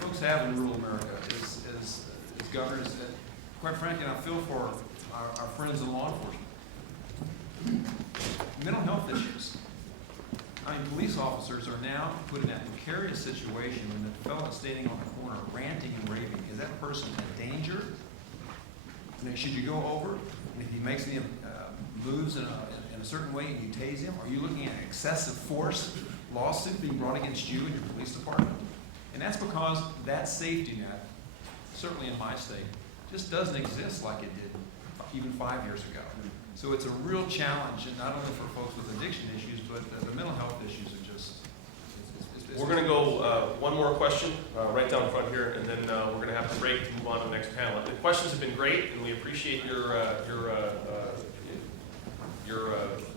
folks have in rural America is governors that, quite frankly, I feel for our friends in law enforcement. Mental health issues. Police officers are now put in that precarious situation when the fellow is standing on the corner ranting and raving. Is that person a danger? Should you go over? And if he makes any moves in a certain way and you tase him, are you looking at an excessive force lawsuit being brought against you and your police department? And that's because that safety net, certainly in my state, just doesn't exist like it did even 5 years ago. So it's a real challenge, and not only for folks with addiction issues, but the mental health issues are just. We're going to go one more question right down front here, and then we're going to have to break to move on to the next panel. The questions have been great, and we appreciate your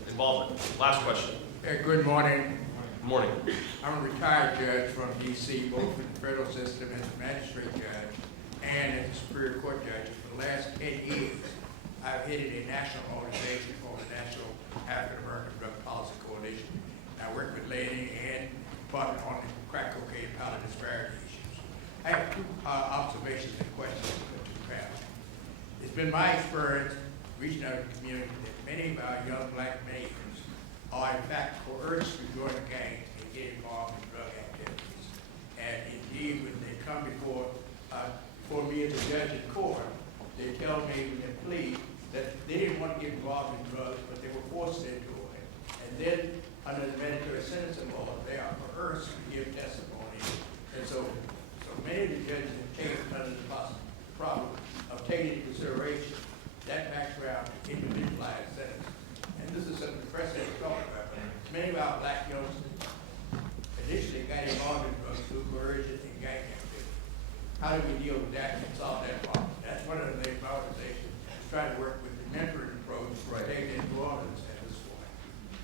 involvement. Last question. Good morning. Good morning. I'm a retired judge from D.C., both in the federal system as a magistrate judge and as a Superior Court judge. For the last 10 years, I've headed a national organization called the National African American Drug Policy Coalition. I work with Laney and Department on the crack cocaine powder disparity issues. I have two observations and questions to the panel. It's been my experience reaching out to the community that many of our young black males are in fact coerced to join the gangs and get involved in drug activities. And indeed, when they come before me as a judge in court, they tell me when they plead that they didn't want to get involved in drugs, but they were forced into it. And then, under the mandatory sentencing law, they are coerced to give testimony. And so many of the judges have taken under the problem of taking into consideration that background individualized sentence. And this is something the president talked about. Many of our black youngsters initially got involved in drugs through coercion and gang activity. How do we deal with that and solve that problem? That's one of the things my organization is trying to work with the mentoring approach for taking into orders at this point.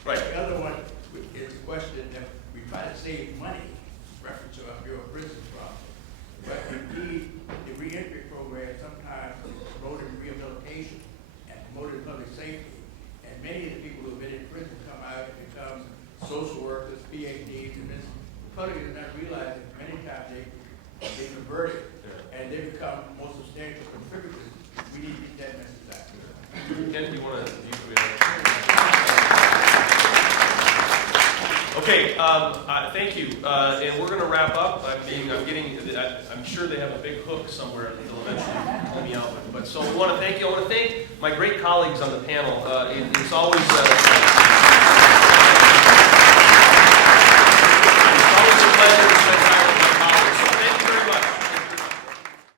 Right. The other one is the question that we try to save money, reference to our Bureau of Prisons problem. But indeed, the reentry program sometimes is promoting rehabilitation and promoting public safety. And many of the people who have been in prison come out and become social workers, PhDs, and this the public is not realizing many times they convert it and they become more substantial contributors. We need to get that message out. Ken, do you want to? Okay, thank you. And we're going to wrap up. I'm sure they have a big hook somewhere that they'll eventually pull me out with. But so I want to thank you. I want to thank my great colleagues on the panel. It's always.